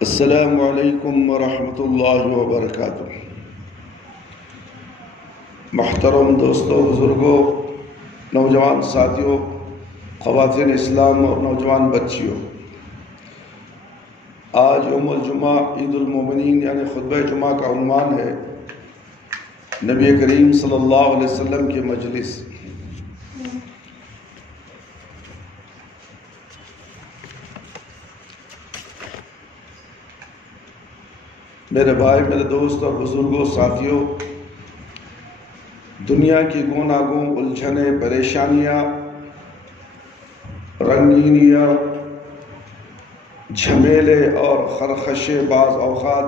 السلام علیکم ورحمۃ اللہ وبرکاتہ۔ محترم دوستوں، بزرگوں، نوجوان ساتھیوں، خواتین اسلام اور نوجوان بچیوں، آج یوم الجمعہ عید المومنین یعنی خطبہ جمعہ کا عنوان ہے نبی کریم صلی اللہ علیہ وسلم کی مجلس۔ میرے بھائی، میرے دوست اور بزرگوں، ساتھیوں، دنیا کی گوناگوں الجھنیں، پریشانیاں، رنگینیاں، جھمیلے اور خرخشے بعض اوقات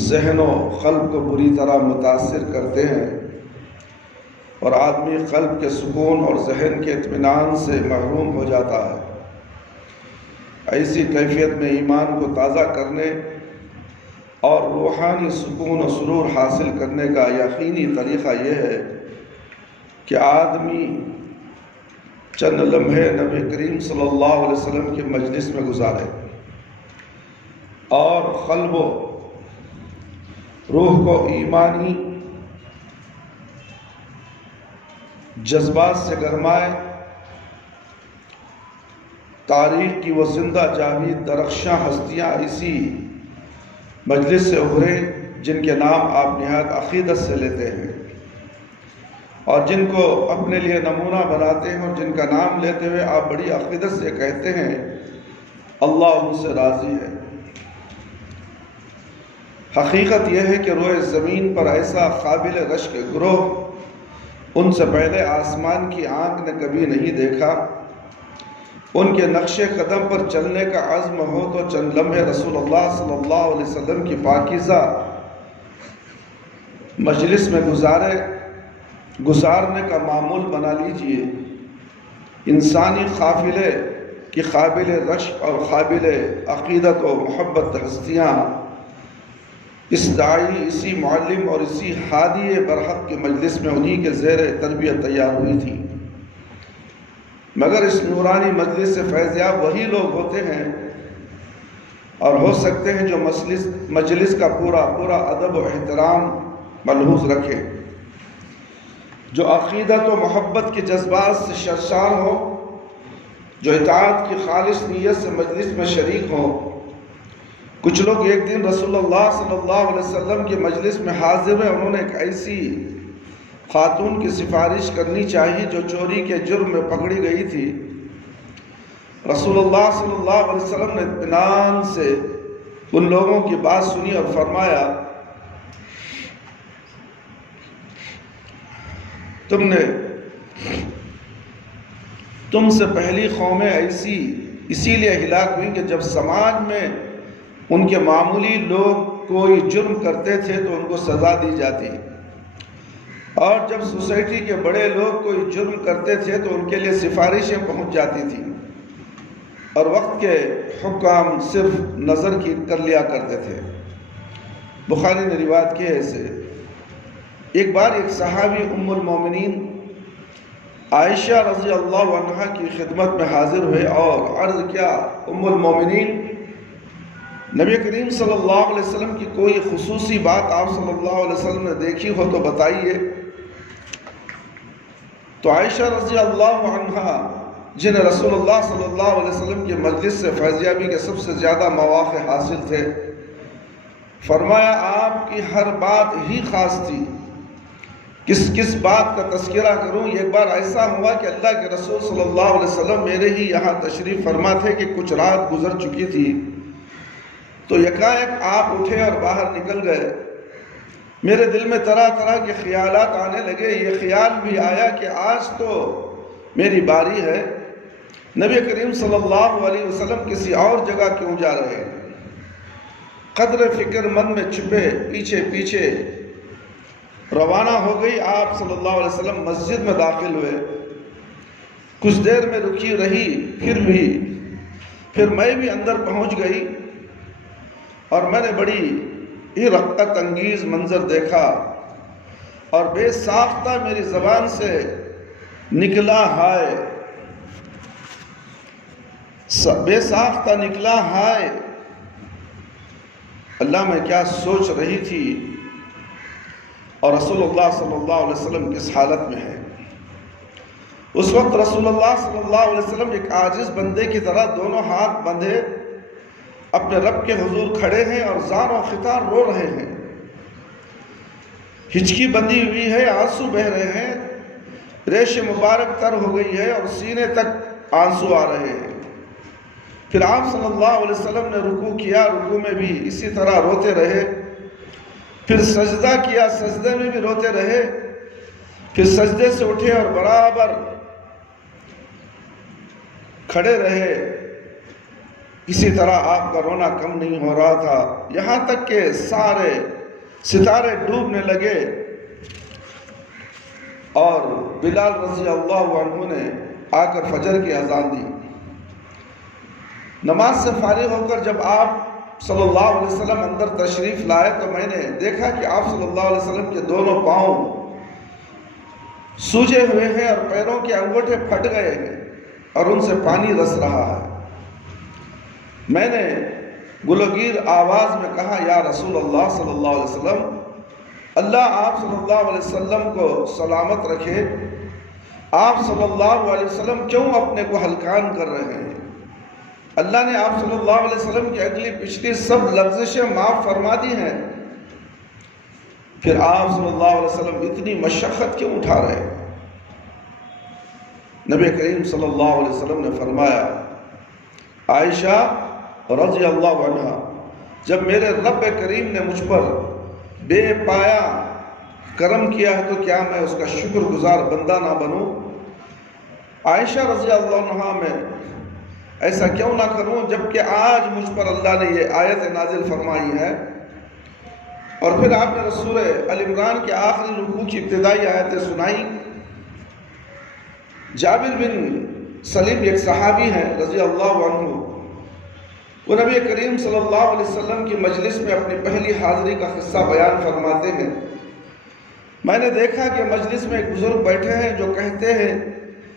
ذہن و قلب کو بری طرح متاثر کرتے ہیں اور آدمی قلب کے سکون اور ذہن کے اطمینان سے محروم ہو جاتا ہے۔ ایسی کیفیت میں ایمان کو تازہ کرنے اور روحانی سکون و سرور حاصل کرنے کا یقینی طریقہ یہ ہے کہ آدمی چند لمحے نبی کریم صلی اللہ علیہ وسلم کی مجلس میں گزارے اور قلب و روح کو ایمانی جذبات سے گرمائے، تاریخ کی وہ زندہ جاوید درخشاں ہستیاں اسی مجلس سے ابھرے جن کے نام آپ نہایت عقیدت سے لیتے ہیں اور جن کو اپنے لیے نمونہ بناتے ہیں، اور جن کا نام لیتے ہوئے آپ بڑی عقیدت سے کہتے ہیں اللہ ان سے راضی ہے۔ حقیقت یہ ہے کہ روئے زمین پر ایسا قابل رشک گروہ ان سے پہلے آسمان کی آنکھ نے کبھی نہیں دیکھا۔ ان کے نقش قدم پر چلنے کا عزم ہو تو چند لمحے رسول اللہ صلی اللہ علیہ وسلم کی پاکیزہ مجلس میں گزارنے کا معمول بنا لیجئے۔ انسانی قافلے کی قابل رشک اور قابل عقیدت و محبت ہستیاں اس داعی، اسی معلم اور اسی ہادی برحق کی مجلس میں انہی کے زیر تربیت تیار ہوئی تھی، مگر اس نورانی مجلس سے فیضیاب وہی لوگ ہوتے ہیں اور ہو سکتے ہیں جو مجلس کا پورا ادب و احترام ملحوظ رکھیں، جو عقیدت و محبت کے جذبات سے سرشار ہو، جو اطاعت کی خالص نیت سے مجلس میں شریک ہوں۔ کچھ لوگ ایک دن رسول اللہ صلی اللہ علیہ وسلم کی مجلس میں حاضر ہوئے، انہوں نے ایک ایسی خاتون کی سفارش کرنی چاہیے جو چوری کے جرم میں پکڑی گئی تھی۔ رسول اللہ صلی اللہ علیہ وسلم نے اطمینان سے ان لوگوں کی بات سنی اور فرمایا، تم سے پہلی قومیں اسی لیے ہلاک ہوئیں کہ جب سماج میں ان کے معمولی لوگ کوئی جرم کرتے تھے تو ان کو سزا دی جاتی، اور جب سوسائٹی کے بڑے لوگ کوئی جرم کرتے تھے تو ان کے لیے سفارشیں پہنچ جاتی تھیں اور وقت کے حکام صرف نظر کی کر لیا کرتے تھے۔ بخاری نے روایت کی ہے اسے۔ ایک بار ایک صحابی ام المومنین عائشہ رضی اللہ عنہا کی خدمت میں حاضر ہوئے اور عرض کیا، ام المومنین، نبی کریم صلی اللہ علیہ وسلم کی کوئی خصوصی بات آپ صلی اللہ علیہ وسلم نے دیکھی ہو تو بتائیے۔ تو عائشہ رضی اللہ عنہا، جنہیں رسول اللہ صلی اللہ علیہ وسلم کی مجلس سے فیضیابی کے سب سے زیادہ مواقع حاصل تھے، فرمایا آپ کی ہر بات ہی خاص تھی، کس بات کا تذکرہ کروں۔ ایک بار ایسا ہوا کہ اللہ کے رسول صلی اللہ علیہ وسلم میرے ہی یہاں تشریف فرما تھے کہ کچھ رات گزر چکی تھی، تو یکایک آپ اٹھے اور باہر نکل گئے۔ میرے دل میں طرح طرح کے خیالات آنے لگے۔ یہ خیال بھی آیا کہ آج تو میری باری ہے، نبی کریم صلی اللہ علیہ وسلم کسی اور جگہ کیوں جا رہے ہیں؟ قدر فکر من میں چھپے پیچھے روانہ ہو گئی۔ آپ صلی اللہ علیہ وسلم مسجد میں داخل ہوئے، کچھ دیر میں رکی رہی، پھر میں بھی اندر پہنچ گئی اور میں نے بڑی ہی رقت انگیز منظر دیکھا اور بے ساختہ میری زبان سے نکلا ہائے، بے ساختہ نکلا ہائے، اللہ میں کیا سوچ رہی تھی اور رسول اللہ صلی اللہ علیہ وسلم کس حالت میں ہے۔ اس وقت رسول اللہ صلی اللہ علیہ وسلم ایک عاجز بندے کی طرح دونوں ہاتھ بندھے اپنے رب کے حضور کھڑے ہیں اور زار و خطار رو رہے ہیں، ہچکی بندھی ہوئی ہے، آنسو بہ رہے ہیں، ریش مبارک تر ہو گئی ہے اور سینے تک آنسو آ رہے ہیں۔ پھر آپ صلی اللہ علیہ وسلم نے رکوع کیا، رکوع میں بھی اسی طرح روتے رہے، پھر سجدہ کیا، سجدے میں بھی روتے رہے، پھر سجدے سے اٹھے اور برابر کھڑے رہے۔ اسی طرح آپ کا رونا کم نہیں ہو رہا تھا، یہاں تک کہ سارے ستارے ڈوبنے لگے اور بلال رضی اللہ عنہ نے آ کر فجر کی اذان دی۔ نماز سے فارغ ہو کر جب آپ صلی اللہ علیہ وسلم اندر تشریف لائے تو میں نے دیکھا کہ آپ صلی اللہ علیہ وسلم کے دونوں پاؤں سوجے ہوئے ہیں اور پیروں کے انگوٹھے پھٹ گئے ہیں اور ان سے پانی رس رہا ہے۔ میں نے گلوگیر آواز میں کہا، یا رسول اللہ صلی اللہ علیہ وسلم، اللہ آپ صلی اللہ علیہ وسلم کو سلامت رکھے، آپ صلی اللہ علیہ وسلم کیوں اپنے کو ہلکان کر رہے ہیں؟ اللہ نے آپ صلی اللہ علیہ وسلم کی اگلی پچھلی سب لغزشیں معاف فرما دی ہیں، پھر آپ صلی اللہ علیہ وسلم اتنی مشقت کیوں اٹھا رہے ہیں؟ نبی کریم صلی اللہ علیہ وسلم نے فرمایا، عائشہ رضی اللہ عنہ، جب میرے رب کریم نے مجھ پر بے پایا کرم کیا ہے تو کیا میں اس کا شکر گزار بندہ نہ بنوں؟ عائشہ رضی اللہ عنہ میں ایسا کیوں نہ کروں جبکہ آج مجھ پر اللہ نے یہ آیت نازل فرمائی ہے۔ اور پھر آپ نے سورہ ال عمران کے آخری رکوع کی ابتدائی آیتیں سنائی۔ جابر بن سلیم ایک صحابی ہیں رضی اللہ عنہ، وہ نبی کریم صلی اللہ علیہ وسلم کی مجلس میں اپنی پہلی حاضری کا قصہ بیان فرماتے ہیں۔ میں نے دیکھا کہ مجلس میں ایک بزرگ بیٹھے ہیں جو کہتے ہیں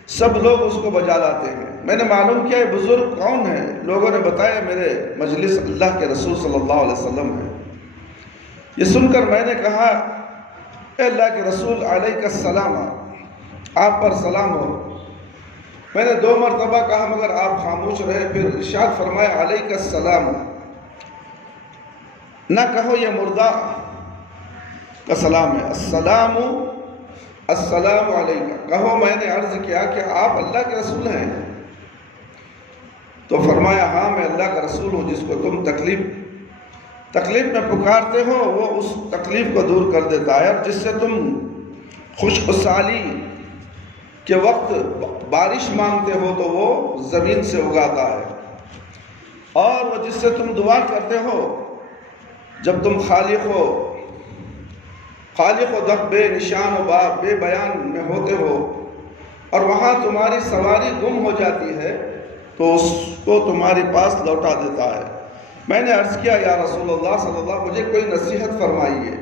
سب لوگ اس کو بجا لاتے ہیں۔ میں نے معلوم کیا یہ بزرگ کون ہے، لوگوں نے بتایا میرے مجلس اللہ کے رسول صلی اللہ علیہ وسلم ہے۔ یہ سن کر میں نے کہا، اے اللہ کے رسول علیہ السلام، آپ پر سلام ہو۔ میں نے 2 مرتبہ کہا مگر آپ خاموش رہے، پھر ارشاد فرمایا علیہ السلام، نہ کہو یہ مردہ کا سلام ہے، السلام السلام علیکہ کہو۔ میں نے عرض کیا کہ آپ اللہ کے رسول ہیں؟ تو فرمایا ہاں میں اللہ کا رسول ہوں، جس کو تم تکلیف میں پکارتے ہو وہ اس تکلیف کو دور کر دیتا ہے، اور جس سے تم خوشحالی کے وقت بارش مانگتے ہو تو وہ زمین سے اگاتا ہے، اور وہ جس سے تم دعا کرتے ہو جب تم خالق و دف بے نشان و بے بیان میں ہوتے ہو اور وہاں تمہاری سواری گم ہو جاتی ہے تو اس کو تمہارے پاس لوٹا دیتا ہے۔ میں نے عرض کیا یا رسول اللہ صلی اللہ علیہ وسلم مجھے کوئی نصیحت فرمائیے،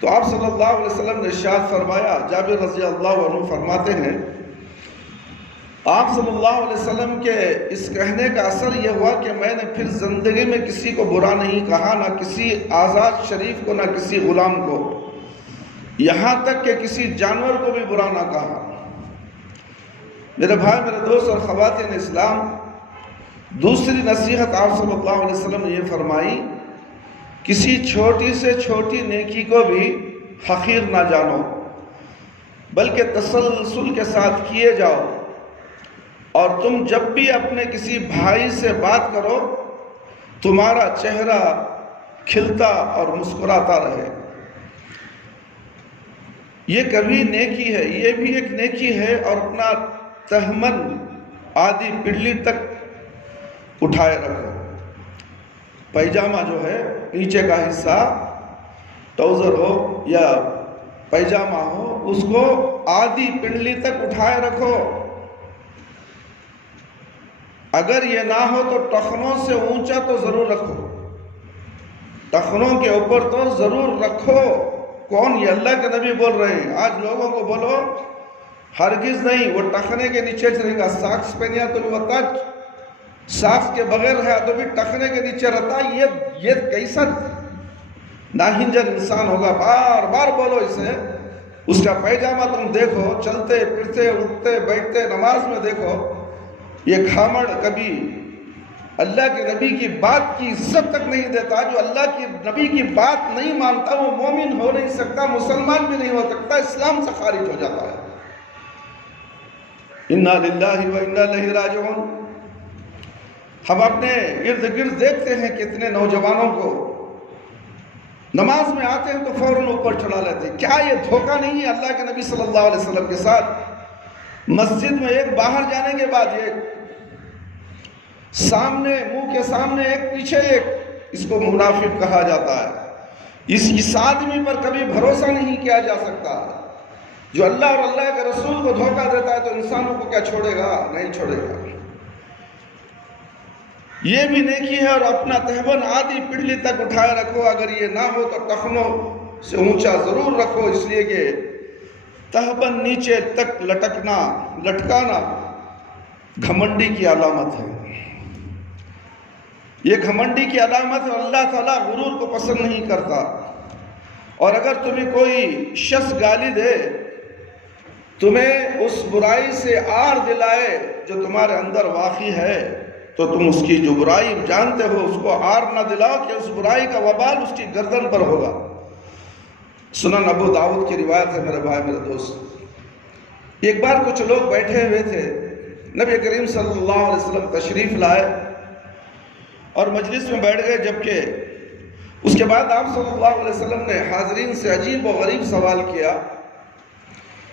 تو آپ صلی اللہ علیہ وسلم نے ارشاد فرمایا، جابر رضی اللہ عنہ فرماتے ہیں آپ صلی اللہ علیہ وسلم کے اس کہنے کا اثر یہ ہوا کہ میں نے پھر زندگی میں کسی کو برا نہیں کہا، نہ کسی آزاد شریف کو، نہ کسی غلام کو، یہاں تک کہ کسی جانور کو بھی برا نہ کہا۔ میرے بھائی، میرے دوست اور خواتین اسلام، دوسری نصیحت آپ صلی اللہ علیہ وسلم نے یہ فرمائی، کسی چھوٹی سے چھوٹی نیکی کو بھی حقیر نہ جانو، بلکہ تسلسل کے ساتھ کیے جاؤ، اور تم جب بھی اپنے کسی بھائی سے بات کرو تمہارا چہرہ کھلتا اور مسکراتا رہے۔ یہ کبھی نیکی ہے، یہ بھی ایک نیکی ہے، اور اپنا تہمن آدھی پنڈلی تک اٹھائے رکھو۔ پیجامہ جو ہے نیچے کا حصہ، ٹراؤزر ہو یا پیجامہ ہو، اس کو آدھی پنڈلی تک اٹھائے رکھو۔ اگر یہ نہ ہو تو ٹخنوں سے اونچا تو ضرور رکھو، ٹخنوں کے اوپر تو ضرور رکھو۔ کون؟ یہ اللہ کے نبی بول رہے ہیں۔ آج لوگوں کو بولو ہرگز نہیں، وہ ٹخنے کے نیچے چلے گا، ساکس پہنیا تو وہ تک ساکس کے بغیر ہے تو بھی ٹخنے کے نیچے رہتا۔ یہ کیسا ناہنجر انسان ہوگا، بار بار بولو اسے، اس کا پیجامہ تم دیکھو، چلتے پھرتے اٹھتے بیٹھتے نماز میں دیکھو، یہ کھامڑ کبھی اللہ کے نبی کی بات کی عزت تک نہیں دیتا۔ جو اللہ کے نبی کی بات نہیں مانتا وہ مومن ہو نہیں سکتا، مسلمان بھی نہیں ہو سکتا، اسلام سے خارج ہو جاتا ہے۔ انا للہ و انا الیہ راجعون۔ ہم اپنے ارد گرد دیکھتے ہیں کتنے نوجوانوں کو نماز میں آتے ہیں تو فوراً اوپر چڑھا لیتے ہیں۔ کیا یہ دھوکہ نہیں ہے اللہ کے نبی صلی اللہ علیہ وسلم کے ساتھ؟ مسجد میں ایک باہر جانے کے بعد ایک، سامنے منہ کے سامنے ایک پیچھے ایک، اس کو منافق کہا جاتا ہے۔ اس آدمی پر کبھی بھروسہ نہیں کیا جا سکتا۔ جو اللہ اور اللہ کے رسول کو دھوکہ دیتا ہے تو انسانوں کو کیا چھوڑے گا؟ نہیں چھوڑے گا۔ یہ بھی نیکی ہے، اور اپنا تہبند آدھی پنڈلی تک اٹھائے رکھو، اگر یہ نہ ہو تو ٹخنوں سے اونچا ضرور رکھو، اس لیے کہ تہبند نیچے تک لٹکانا گھمنڈی کی علامت ہے۔ یہ گھمنڈی کی علامت ہے، اللہ تعالیٰ غرور کو پسند نہیں کرتا۔ اور اگر تمہیں کوئی شخص گالی دے، تمہیں اس برائی سے آر دلائے جو تمہارے اندر واقع ہے، تو تم اس کی جو برائی جانتے ہو اس کو آر نہ دلاؤ کہ اس برائی کا وبال اس کی گردن پر ہوگا۔ سنن ابو داؤد کی روایت ہے میرے بھائی میرے دوست۔ ایک بار کچھ لوگ بیٹھے ہوئے تھے، نبی کریم صلی اللہ علیہ وسلم تشریف لائے اور مجلس میں بیٹھ گئے، جبکہ اس کے بعد آپ صلی اللہ علیہ وسلم نے حاضرین سے عجیب و غریب سوال کیا،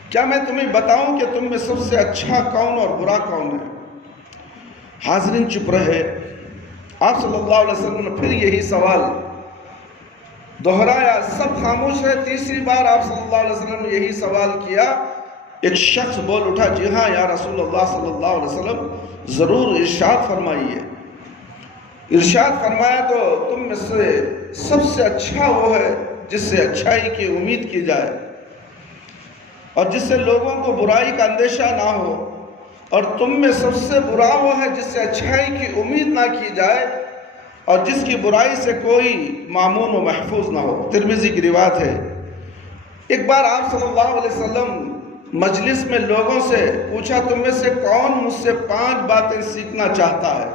کیا میں تمہیں بتاؤں کہ تم میں سب سے اچھا کون اور برا کون ہے؟ حاضرین چپ رہے۔ آپ صلی اللہ علیہ وسلم نے پھر یہی سوال دہرایا، سب خاموش ہے۔ تیسری بار آپ صلی اللہ علیہ وسلم نے یہی سوال کیا۔ ایک شخص بول اٹھا، جی ہاں یا رسول اللہ صلی اللہ علیہ وسلم، ضرور ارشاد فرمائیے۔ ارشاد فرمایا تو تم میں سے سب سے اچھا وہ ہے جس سے اچھائی کی امید کی جائے، اور جس سے لوگوں کو برائی کا اندیشہ نہ ہو، اور تم میں سب سے برا وہ ہے جس سے اچھائی کی امید نہ کی جائے، اور جس کی برائی سے کوئی مامون و محفوظ نہ ہو۔ ترمذی کی روایت ہے۔ ایک بار آپ صلی اللہ علیہ وسلم مجلس میں لوگوں سے پوچھا، تم میں سے کون مجھ سے 5 باتیں سیکھنا چاہتا ہے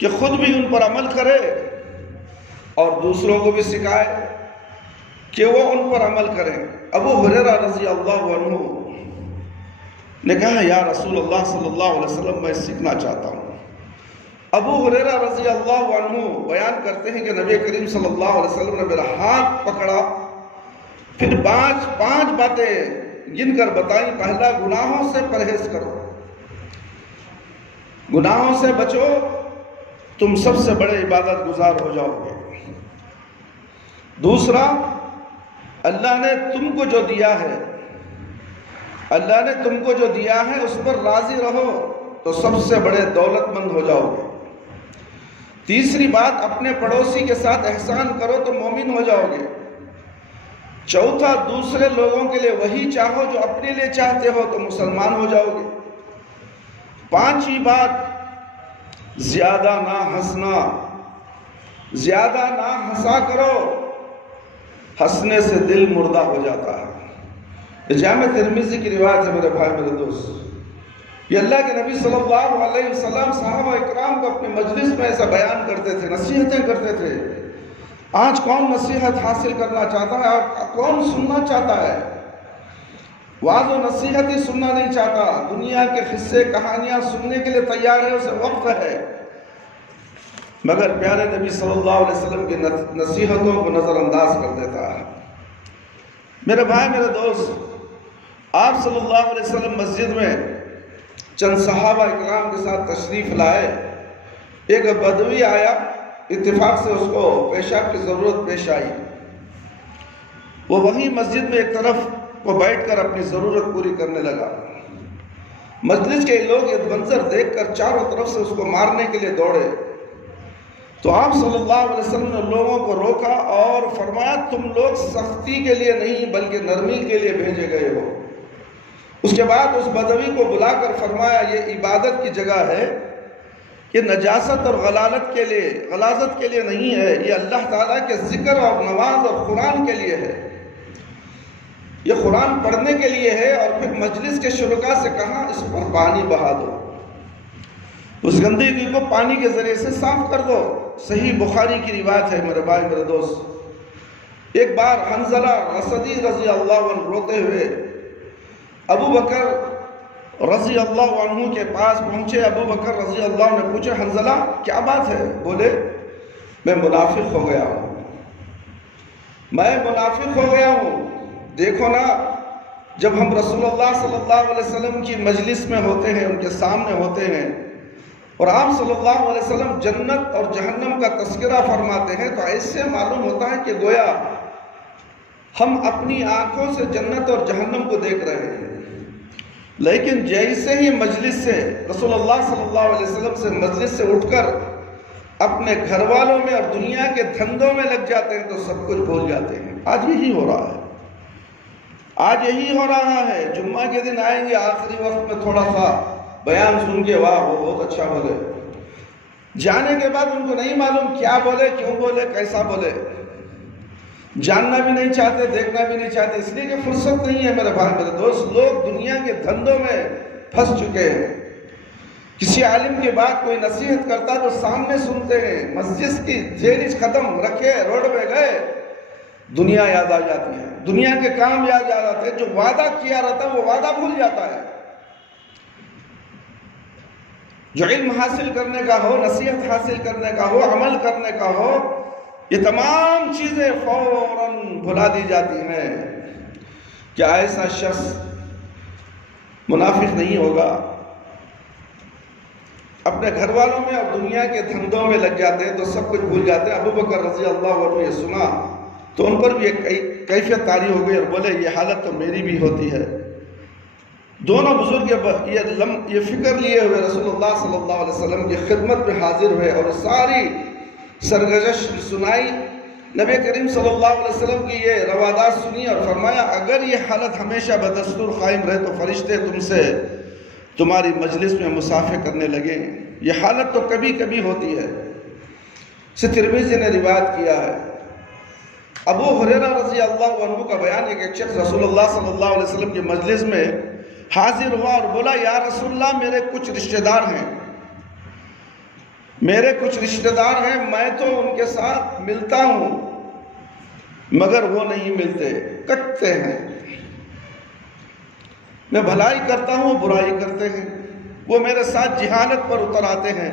کہ خود بھی ان پر عمل کرے اور دوسروں کو بھی سکھائے کہ وہ ان پر عمل کریں؟ ابو ہریرہ رضی اللہ عنہ نے کہا، یا رسول اللہ صلی اللہ علیہ وسلم میں سیکھنا چاہتا ہوں۔ ابو ہریرہ رضی اللہ عنہ بیان کرتے ہیں کہ نبی کریم صلی اللہ علیہ وسلم نے میرا ہاتھ پکڑا، پھر 5 باتیں گن کر بتائیں۔ پہلا، گناہوں سے پرہیز کرو، گناہوں سے بچو، تم سب سے بڑے عبادت گزار ہو جاؤ گے۔ دوسرا، اللہ نے تم کو جو دیا ہے، اللہ نے تم کو جو دیا ہے اس پر راضی رہو تو سب سے بڑے دولت مند ہو جاؤ گے۔ تیسری بات، اپنے پڑوسی کے ساتھ احسان کرو تو مومن ہو جاؤ گے۔ چوتھا، دوسرے لوگوں کے لیے وہی چاہو جو اپنے لیے چاہتے ہو تو مسلمان ہو جاؤ گے۔ 5ویں بات، زیادہ نہ ہنسنا، زیادہ نہ ہنسا کرو، ہنسنے سے دل مردہ ہو جاتا ہے۔ جامع ترمذی کی روایت ہے میرے بھائی میرے دوست۔ یہ اللہ کے نبی صلی اللہ علیہ وسلم صحابہ اکرام کو اپنے مجلس میں ایسا بیان کرتے تھے، نصیحتیں کرتے تھے۔ آج کون نصیحت حاصل کرنا چاہتا ہے اور کون سننا چاہتا ہے؟ وعظ و نصیحت ہی سننا نہیں چاہتا، دنیا کے قصے کہانیاں سننے کے لیے تیار ہے، اسے وقت ہے، مگر پیارے نبی صلی اللہ علیہ وسلم کی نصیحتوں کو نظر انداز کر دیتا ہے۔ میرے بھائی میرے دوست، آپ صلی اللہ علیہ وسلم مسجد میں چند صحابہ اکرام کے ساتھ تشریف لائے۔ ایک بدوی آیا، اتفاق سے اس کو پیشاب کی ضرورت پیش آئی۔ وہ وہیں مسجد میں ایک طرف وہ بیٹھ کر اپنی ضرورت پوری کرنے لگا۔ مجلس کے لوگ یہ منظر دیکھ کر چاروں طرف سے اس کو مارنے کے لیے دوڑے، تو آپ صلی اللہ علیہ وسلم نے لوگوں کو روکا اور فرمایا، تم لوگ سختی کے لیے نہیں بلکہ نرمی کے لیے بھیجے گئے ہو۔ اس کے بعد اس بدوی کو بلا کر فرمایا، یہ عبادت کی جگہ ہے، یہ نجاست اور غلاظت کے لیے نہیں ہے، یہ اللہ تعالیٰ کے ذکر اور نماز اور قرآن کے لیے ہے۔ یہ قرآن پڑھنے کے لیے ہے، اور پھر مجلس کے شرکاء سے کہا اس پر پانی بہا دو، اس گندگی کو پانی کے ذریعے سے صاف کر دو۔ صحیح بخاری کی روایت ہے میرے بھائی میرے دوست، ایک بار حنظلہ رسدی رضی اللہ عنہ روتے ہوئے ابو بکر رضی اللہ عنہ کے پاس پہنچے۔ ابو بکر رضی اللہ عنہ نے پوچھا حنظلہ کیا بات ہے؟ بولے میں منافق ہو گیا ہوں، میں منافق ہو گیا ہوں۔ دیکھو نا، جب ہم رسول اللہ صلی اللہ علیہ وسلم کی مجلس میں ہوتے ہیں، ان کے سامنے ہوتے ہیں، اور آپ صلی اللہ علیہ وسلم جنت اور جہنم کا تذکرہ فرماتے ہیں، تو ایسے معلوم ہوتا ہے کہ گویا ہم اپنی آنکھوں سے جنت اور جہنم کو دیکھ رہے ہیں۔ لیکن جیسے ہی مجلس سے رسول اللہ صلی اللہ علیہ وسلم سے مجلس سے اٹھ کر اپنے گھر والوں میں اور دنیا کے دھندوں میں لگ جاتے ہیں تو سب کچھ بھول جاتے ہیں۔ آج یہی ہو رہا ہے، آج یہی ہو رہا ہے۔ جمعہ کے دن آئیں گے، آخری وقت میں تھوڑا سا بیان سن کے واہ وہ بہت اچھا بولے، جانے کے بعد ان کو نہیں معلوم کیا بولے، کیوں بولے، کیسا بولے، جاننا بھی نہیں چاہتے، دیکھنا بھی نہیں چاہتے، اس لیے کہ فرصت نہیں ہے میرے بھائی میرے دوست۔ لوگ دنیا کے دھندوں میں پھنس چکے ہیں۔ کسی عالم کے بعد کوئی نصیحت کرتا تو سامنے سنتے ہیں، مسجد کی جیلچ ختم رکھے روڈ پہ گئے، دنیا یاد آ جاتی ہے، دنیا کے کام یاد آ جاتے ہیں، جو وعدہ کیا رہتا ہے وہ وعدہ بھول جاتا ہے۔ جو علم حاصل کرنے کا ہو، نصیحت حاصل کرنے کا ہو، عمل کرنے کا ہو، یہ تمام چیزیں فوراً بھلا دی جاتی ہیں۔ کیا ایسا شخص منافق نہیں ہوگا؟ اپنے گھر والوں میں اور دنیا کے دھندوں میں لگ جاتے ہیں تو سب کچھ بھول جاتے ہیں۔ ابو بکر رضی اللہ عنہ یہ سنا تو ان پر بھی ایک کیفیت طاری ہو گئی اور بولے یہ حالت تو میری بھی ہوتی ہے۔ دونوں بزرگ یہ فکر لیے ہوئے رسول اللہ صلی اللہ علیہ وسلم کی خدمت میں حاضر ہوئے اور ساری سرگزشت سنائی، نبی کریم صلی اللہ علیہ وسلم کی یہ روادات سنی اور فرمایا اگر یہ حالت ہمیشہ بدستور قائم رہے تو فرشتے تم سے تمہاری مجلس میں مصافحہ کرنے لگیں۔ یہ حالت تو کبھی کبھی ہوتی ہے۔ اسے ترمذی نے روایت کیا ہے۔ ابو ہریرہ رضی اللہ عنہ کا بیان ہے کہ ایک شخص رسول اللہ صلی اللہ علیہ وسلم کی مجلس میں حاضر ہوا اور بولا یا رسول اللہ میرے کچھ رشتہ دار ہیں، میں تو ان کے ساتھ ملتا ہوں مگر وہ نہیں ملتے، کٹتے ہیں، میں بھلائی کرتا ہوں برائی کرتے ہیں، وہ میرے ساتھ جہالت پر اتر آتے ہیں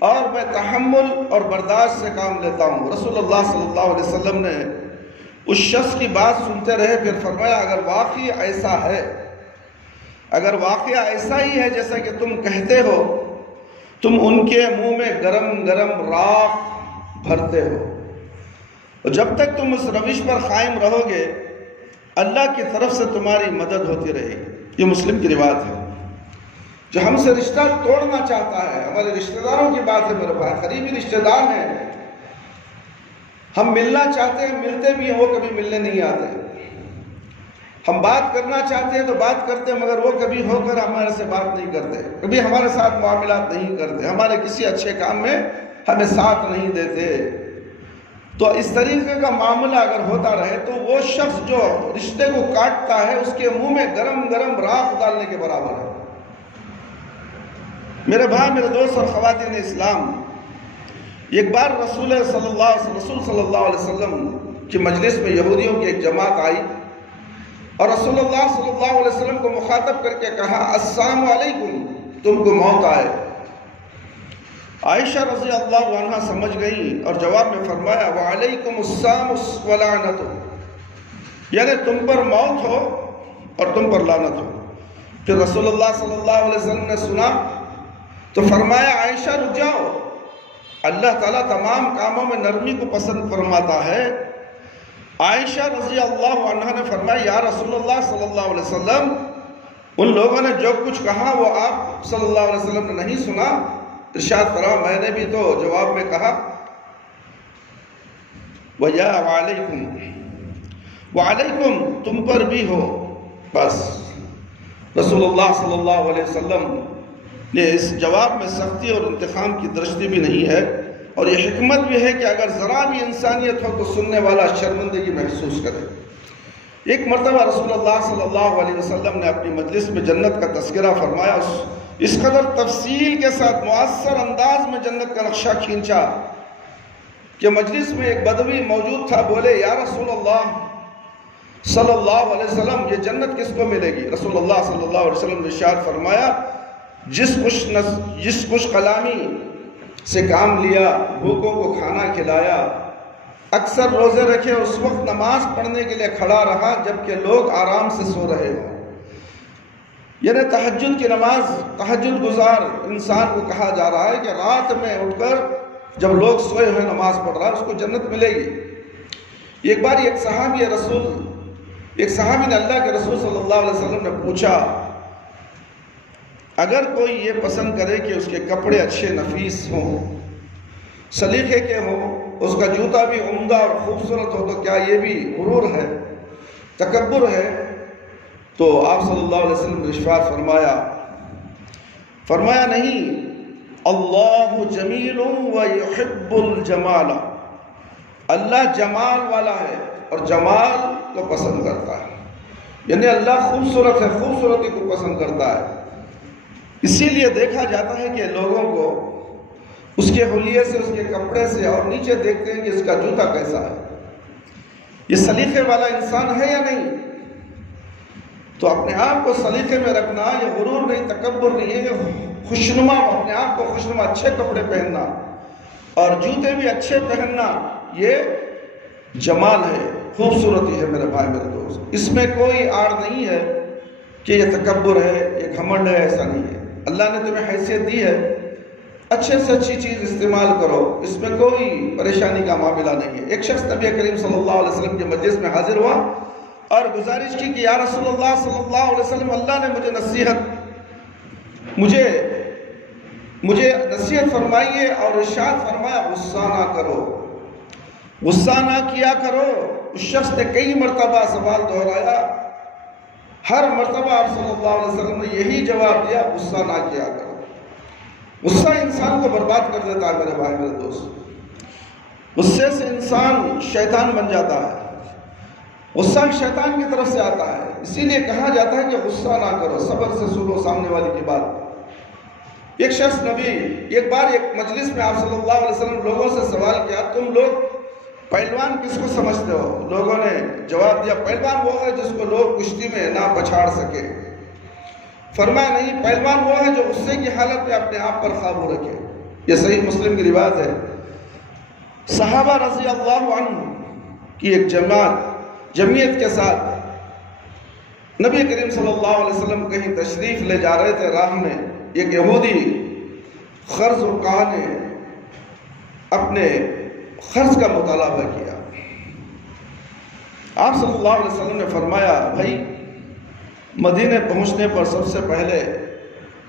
اور میں تحمل اور برداشت سے کام لیتا ہوں۔ رسول اللہ صلی اللہ علیہ وسلم نے اس شخص کی بات سنتے رہے، پھر فرمایا اگر واقعی ایسا ہی ہے جیسا کہ تم کہتے ہو، تم ان کے منہ میں گرم گرم راکھ بھرتے ہو، اور جب تک تم اس روش پر قائم رہو گے اللہ کی طرف سے تمہاری مدد ہوتی رہے گی۔ یہ مسلم کی روایت ہے۔ جو ہم سے رشتہ توڑنا چاہتا ہے، ہمارے رشتہ داروں کی بات ہے میرے بھائی، قریبی رشتہ دار ہیں، ہم ملنا چاہتے ہیں، ملتے بھی ہیں، وہ کبھی ملنے نہیں آتے، ہم بات کرنا چاہتے ہیں تو بات کرتے ہیں مگر وہ کبھی ہو کر ہمارے سے بات نہیں کرتے، کبھی ہمارے ساتھ معاملات نہیں کرتے، ہمارے کسی اچھے کام میں ہمیں ساتھ نہیں دیتے۔ تو اس طریقے کا معاملہ اگر ہوتا رہے تو وہ شخص جو رشتے کو کاٹتا ہے اس کے منہ میں گرم گرم راکھ ڈالنے کے برابر ہے۔ میرے بھائی میرے دوست اور خواتین اسلام، ایک بار رسول صلی اللہ علیہ وسلم کی مجلس میں یہودیوں کی ایک جماعت آئی اور رسول اللہ صلی اللہ علیہ وسلم کو مخاطب کر کے کہا السلام علیکم، تم کو موت آئے۔ عائشہ رضی اللہ عنہ سمجھ گئی اور جواب میں فرمایا وعلیکم السلام ولعنت، یعنی تم پر موت ہو اور تم پر لعنت ہو۔ پھر رسول اللہ صلی اللہ علیہ وسلم نے سنا تو فرمایا عائشہ رک جاؤ، اللہ تعالیٰ تمام کاموں میں نرمی کو پسند فرماتا ہے۔ عائشہ رضی اللہ عنہ نے فرمایا یا رسول اللہ صلی اللہ علیہ وسلم، ان لوگوں نے جو کچھ کہا وہ آپ صلی اللہ علیہ وسلم نے نہیں سنا؟ ارشاد فرمایا میں نے بھی تو جواب میں کہا وعلیکم، وعلیکم تم پر بھی ہو۔ بس رسول اللہ صلی اللہ علیہ وسلم اس جواب میں سختی اور انتقام کی درشتی بھی نہیں ہے، اور یہ حکمت بھی ہے کہ اگر ذرا بھی انسانیت ہو تو سننے والا شرمندگی محسوس کرے۔ ایک مرتبہ رسول اللہ صلی اللہ علیہ وسلم نے اپنی مجلس میں جنت کا تذکرہ فرمایا، اس قدر تفصیل کے ساتھ مؤثر انداز میں جنت کا نقشہ کھینچا کہ مجلس میں ایک بدوی موجود تھا، بولے یا رسول اللہ صلی اللہ علیہ وسلم یہ جنت کس کو ملے گی؟ رسول اللہ صلی اللہ علیہ وسلم نے ارشاد فرمایا، جس خوش کلامی سے کام لیا، بھوکوں کو کھانا کھلایا، اکثر روزے رکھے، اس وقت نماز پڑھنے کے لیے کھڑا رہا جبکہ لوگ آرام سے سو رہے ہوں۔ یعنی تہجد کی نماز، تہجد گزار انسان کو کہا جا رہا ہے کہ رات میں اٹھ کر جب لوگ سوئے ہوئے نماز پڑھ رہا ہے، اس کو جنت ملے گی۔ ایک بار ایک صحابی نے اللہ کے رسول صلی اللہ علیہ وسلم نے پوچھا، اگر کوئی یہ پسند کرے کہ اس کے کپڑے اچھے نفیس ہوں، سلیقے کے ہوں، اس کا جوتا بھی عمدہ اور خوبصورت ہو، تو کیا یہ بھی غرور ہے، تکبر ہے؟ تو آپ صلی اللہ علیہ وسلم نے ارشاد فرمایا نہیں، اللہ جمیل و یحب الجمال، اللہ جمال والا ہے اور جمال کو پسند کرتا ہے، یعنی اللہ خوبصورت ہے، خوبصورتی کو پسند کرتا ہے۔ اسی لیے دیکھا جاتا ہے کہ لوگوں کو اس کے حلیے سے، اس کے کپڑے سے، اور نیچے دیکھتے ہیں کہ اس کا جوتا کیسا ہے، یہ سلیقے والا انسان ہے یا نہیں۔ تو اپنے آپ کو سلیقے میں رکھنا یہ غرور نہیں، تکبر نہیں ہے، یہ خوشنما، اپنے آپ کو خوشنما، اچھے کپڑے پہننا اور جوتے بھی اچھے پہننا، یہ جمال ہے، خوبصورتی ہے میرے بھائی میرے دوست۔ اس میں کوئی آڑ نہیں ہے کہ یہ تکبر ہے، یہ گھمنڈ ہے، ایسا نہیں ہے۔ اللہ نے تمہیں حیثیت دی ہے، اچھے سے اچھی چیز استعمال کرو، اس میں کوئی پریشانی کا معاملہ نہیں ہے۔ ایک شخص نبی کریم صلی اللہ علیہ وسلم کے مجلس میں حاضر ہوا اور گزارش کی کہ یا رسول اللہ صلی اللہ علیہ وسلم، اللہ نے مجھے نصیحت فرمائیے اور ارشاد فرمایا غصہ نہ کرو، غصہ نہ کیا کرو۔ اس شخص نے کئی مرتبہ سوال دہرایا، ہر مرتبہ آپ صلی اللہ علیہ وسلم نے یہی جواب دیا، غصہ نہ کیا کرو۔ غصہ انسان کو برباد کر دیتا ہے میرے بھائی میرے دوست۔ غصے سے انسان شیطان بن جاتا ہے، غصہ شیطان کی طرف سے آتا ہے، اسی لیے کہا جاتا ہے کہ غصہ نہ کرو، صبر سے سنو سامنے والے کی بات۔ ایک بار ایک مجلس میں آپ صلی اللہ علیہ وسلم لوگوں سے سوال کیا، تم لوگ پہلوان کس کو سمجھتے ہو؟ لوگوں نے جواب دیا، پہلوان وہ ہے جس کو لوگ کشتی میں نہ پچھاڑ سکے۔ فرمایا نہیں، پہلوان وہ ہے جو غصے کی حالت میں اپنے آپ پر قابو رکھے۔ یہ صحیح مسلم کی روایت ہے۔ صحابہ رضی اللہ عنہ کی ایک جمعیت کے ساتھ نبی کریم صلی اللہ علیہ وسلم کہیں تشریف لے جا رہے تھے، راہ میں ایک یہودی قرض خواہ نے اپنے قرض کا مطالبہ کیا۔ آپ صلی اللہ علیہ وسلم نے فرمایا، بھائی مدینے پہنچنے پر سب سے پہلے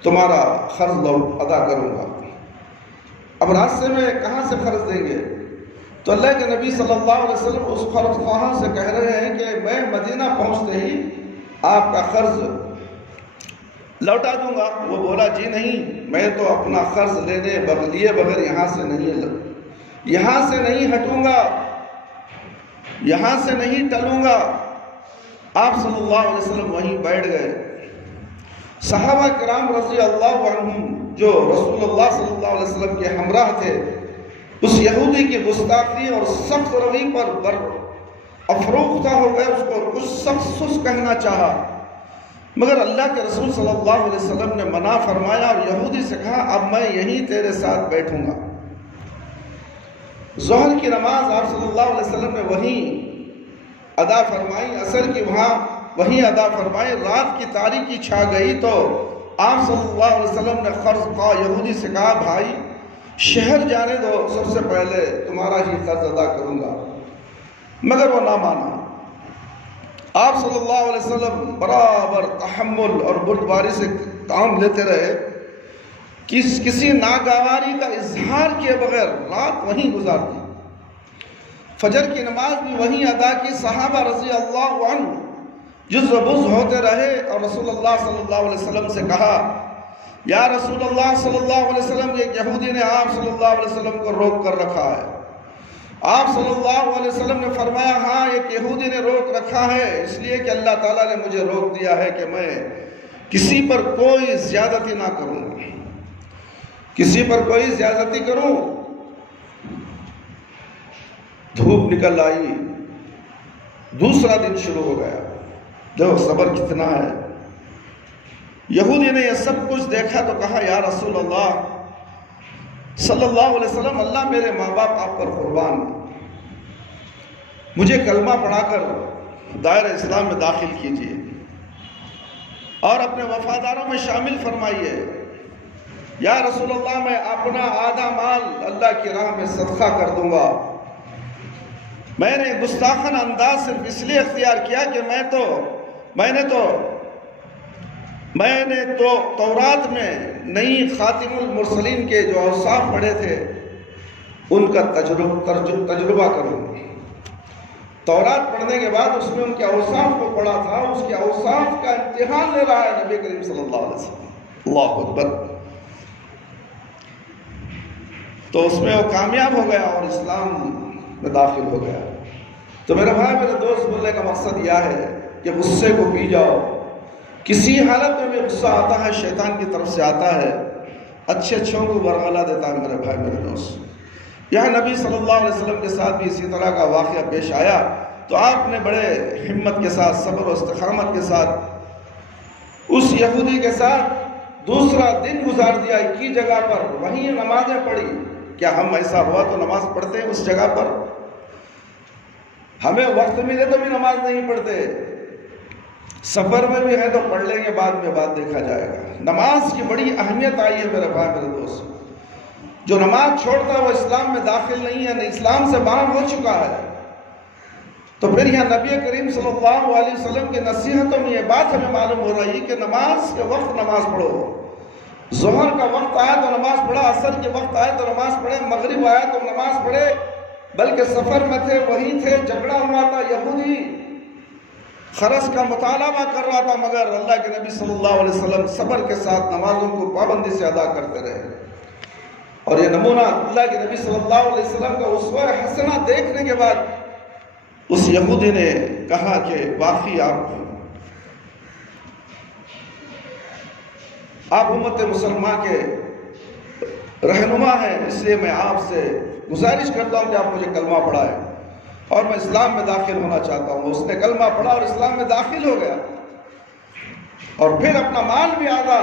تمہارا قرض ادا کروں گا، اب راستے میں کہاں سے قرض دیں گے؟ تو اللہ کے نبی صلی اللہ علیہ وسلم اس قرض خواہ سے کہہ رہے ہیں کہ میں مدینہ پہنچتے ہی آپ کا قرض لوٹا دوں گا۔ وہ بولا، جی نہیں، میں تو اپنا قرض لیے بغیر یہاں سے نہیں ہٹوں گا، یہاں سے نہیں ٹلوں گا۔ آپ صلی اللہ علیہ وسلم وہیں بیٹھ گئے۔ صحابہ کرام رضی اللہ عنہم جو رسول اللہ صلی اللہ علیہ وسلم کے ہمراہ تھے، اس یہودی کی گستاخی اور سخت روی پر افروختہ ہو گئے، اس کو کچھ سخت کہنا چاہا، مگر اللہ کے رسول صلی اللہ علیہ وسلم نے منع فرمایا اور یہودی سے کہا، اب میں یہیں تیرے ساتھ بیٹھوں گا۔ ظہر کی نماز آپ صلی اللہ علیہ وسلم نے وہیں ادا فرمائی، عصر کی وہیں ادا فرمائی۔ رات کی تاریکی چھا گئی تو آپ صلی اللہ علیہ وسلم نے قرض خواہ یہودی سے کہا، بھائی شہر جانے دو، سب سے پہلے تمہارا ہی قرض ادا کروں گا، مگر وہ نہ مانا۔ آپ صلی اللہ علیہ وسلم برابر تحمل اور بردباری سے کام لیتے رہے، کسی ناگواری کا اظہار کیے بغیر رات وہیں گزار دی۔ فجر کی نماز بھی وہیں ادا کی۔ صحابہ رضی اللہ عنہ جز و بز ہوتے رہے اور رسول اللہ صلی اللہ علیہ وسلم سے کہا، یا رسول اللہ صلی اللہ علیہ وسلم، ایک یہودی نے آپ صلی اللہ علیہ وسلم کو روک کر رکھا ہے۔ آپ صلی اللہ علیہ وسلم نے فرمایا ہاں ایک یہودی نے روک رکھا ہے، اس لیے کہ اللہ تعالیٰ نے مجھے روک دیا ہے کہ میں کسی پر کوئی زیادتی نہ کروں، کسی پر کوئی زیادتی کروں۔ دھوپ نکل آئی، دوسرا دن شروع ہو گیا، دیکھو صبر کتنا ہے۔ یہودی نے یہ سب کچھ دیکھا تو کہا یا رسول اللہ صلی اللہ علیہ وسلم، اللہ میرے ماں باپ آپ پر قربان، مجھے کلمہ پڑھا کر دائرہ اسلام میں داخل کیجیے اور اپنے وفاداروں میں شامل فرمائیے۔ یا رسول اللہ میں اپنا آدھا مال اللہ کی راہ میں صدقہ کر دوں گا۔ میں نے گستاخانہ انداز صرف اس لیے اختیار کیا کہ میں نے تو تورات میں نئی خاتم المرسلین کے جو اوصاف پڑھے تھے ان کا تجربہ کروں۔ تورات پڑھنے کے بعد اس میں ان کے اوصاف کو پڑھا تھا، اس کے اوصاف کا امتحان لے رہا ہے نبی کریم صلی اللہ علیہ وسلم۔ اللہ اکبر۔ تو اس میں وہ کامیاب ہو گیا اور اسلام میں داخل ہو گیا۔ تو میرے بھائی میرے دوست، بولنے کا مقصد یہ ہے کہ غصے کو پی جاؤ۔ کسی حالت میں بھی غصہ آتا ہے، شیطان کی طرف سے آتا ہے، اچھے اچھوں کو برگلا دیتا ہے میرے بھائی میرے دوست۔ یہاں نبی صلی اللہ علیہ وسلم کے ساتھ بھی اسی طرح کا واقعہ پیش آیا تو آپ نے بڑے ہمت کے ساتھ، صبر و استقامت کے ساتھ اس یہودی کے ساتھ دوسرا دن گزار دیا ایک ہی جگہ پر، وہیں نمازیں پڑھی۔ کیا ہم ایسا ہوا تو نماز پڑھتے ہیں اس جگہ پر؟ ہمیں وقت ملے تو بھی نماز نہیں پڑھتے، سفر میں بھی ہے تو پڑھ لیں گے، بعد میں بات دیکھا جائے گا۔ نماز کی بڑی اہمیت آئی ہے میرے بھائی میرے دوست۔ جو نماز چھوڑتا ہے وہ اسلام میں داخل نہیں ہے، اسلام سے باہر ہو چکا ہے۔ تو پھر یہاں نبی کریم صلی اللہ علیہ وسلم کی نصیحتوں میں یہ بات ہمیں معلوم ہو رہی ہے کہ نماز کے وقت نماز پڑھو۔ ظہر کا وقت آیا تو نماز پڑھا، عصر کے وقت آیا تو نماز پڑھے، مغرب آیا تو نماز پڑھے۔ بلکہ سفر میں تھے، وہیں تھے، جھگڑا ہوا تھا، یہودی خرس کا مطالبہ کر رہا تھا، مگر اللہ کے نبی صلی اللہ علیہ وسلم صبر کے ساتھ نمازوں کو پابندی سے ادا کرتے رہے۔ اور یہ نمونہ اللہ کے نبی صلی اللہ علیہ وسلم کا اسوہ حسنہ دیکھنے کے بعد اس یہودی نے کہا کہ واقعی آپ امت مسلمہ کے رہنما ہیں، اس لیے میں آپ سے گزارش کرتا ہوں کہ آپ مجھے کلمہ پڑھائیں اور میں اسلام میں داخل ہونا چاہتا ہوں۔ اس نے کلمہ پڑھا اور اسلام میں داخل ہو گیا، اور پھر اپنا مال بھی آدھا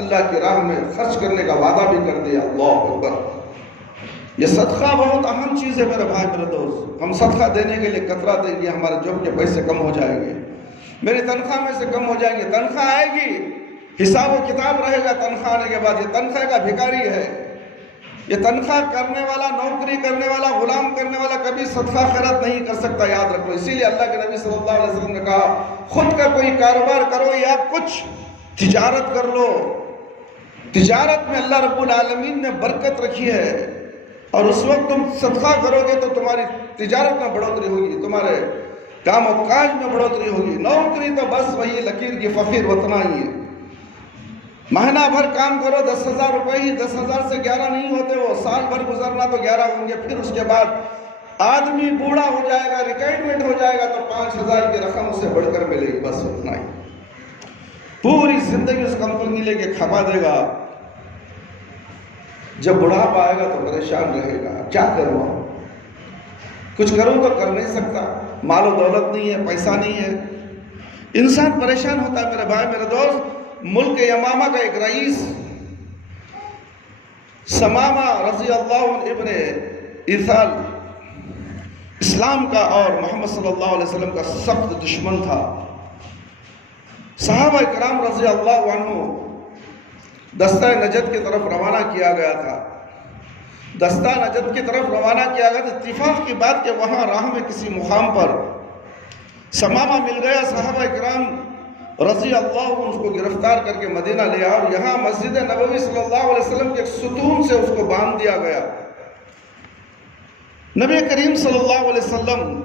اللہ کی راہ میں خرچ کرنے کا وعدہ بھی کر دیا۔ اللہ اکبر۔ یہ صدقہ بہت اہم چیز ہے میرے بھائی میرے دوست۔ ہم صدقہ دینے کے لیے قطرہ دیں گے، ہمارے جوب کے پیسے کم ہو جائیں گے، میری تنخواہ میں سے کم ہو جائیں گے۔ تنخواہ آئے گی، حساب و کتاب رہے گا تنخواہ آنے کے بعد۔ یہ تنخواہ کا بھکاری ہے، یہ تنخواہ کرنے والا، نوکری کرنے والا، غلام کرنے والا کبھی صدقہ خیرات نہیں کر سکتا، یاد رکھو۔ اسی لیے اللہ کے نبی صلی اللہ علیہ وسلم نے کہا خود کا کوئی کاروبار کرو یا کچھ تجارت کر لو۔ تجارت میں اللہ رب العالمین نے برکت رکھی ہے، اور اس وقت تم صدقہ کرو گے تو تمہاری تجارت میں بڑھوتری ہوگی، تمہارے کام و کاج میں بڑھوتری ہوگی۔ نوکری تو بس وہی لکیر کی فقیر وطنا ہی ہے، مہینہ بھر کام کرو، 10,000 روپے ہی، 10,000 سے 11 نہیں ہوتے، وہ سال بھر گزرنا تو 11 ہوں گے۔ پھر اس کے بعد آدمی بوڑھا ہو جائے گا، ریٹائرمنٹ ہو جائے گا تو 5,000 کی رقم اسے بڑھ کر ملے گی، بس اتنا ہی۔ پوری زندگی اس کمپنی لے کے کھپا دے گا، جب بڑھاپا آئے گا تو پریشان رہے گا، کیا کروں، کچھ کروں تو کر نہیں سکتا، مال و دولت نہیں ہے، پیسہ نہیں ہے، انسان پریشان ہوتا ہے میرے بھائی میرے دوست۔ ملک یمامہ کا ایک رئیس سمامہ رضی اللہ ابن ارسال اسلام کا اور محمد صلی اللہ علیہ وسلم کا سخت دشمن تھا۔ صحابہ کرام رضی اللہ عنہ دستہ نجد کی طرف روانہ کیا گیا تھا، دستہ نجد کی طرف روانہ کیا گیا تھا۔ اتفاق کی بات کہ وہاں راہ میں کسی مقام پر سمامہ مل گیا، صحابہ کرام رضی اللہ عنہ اس کو گرفتار کر کے مدینہ لے آیا، اور یہاں مسجد نبوی صلی اللہ علیہ وسلم کے ایک ستون سے اس کو باندھ دیا گیا۔ نبی کریم صلی اللہ علیہ وسلم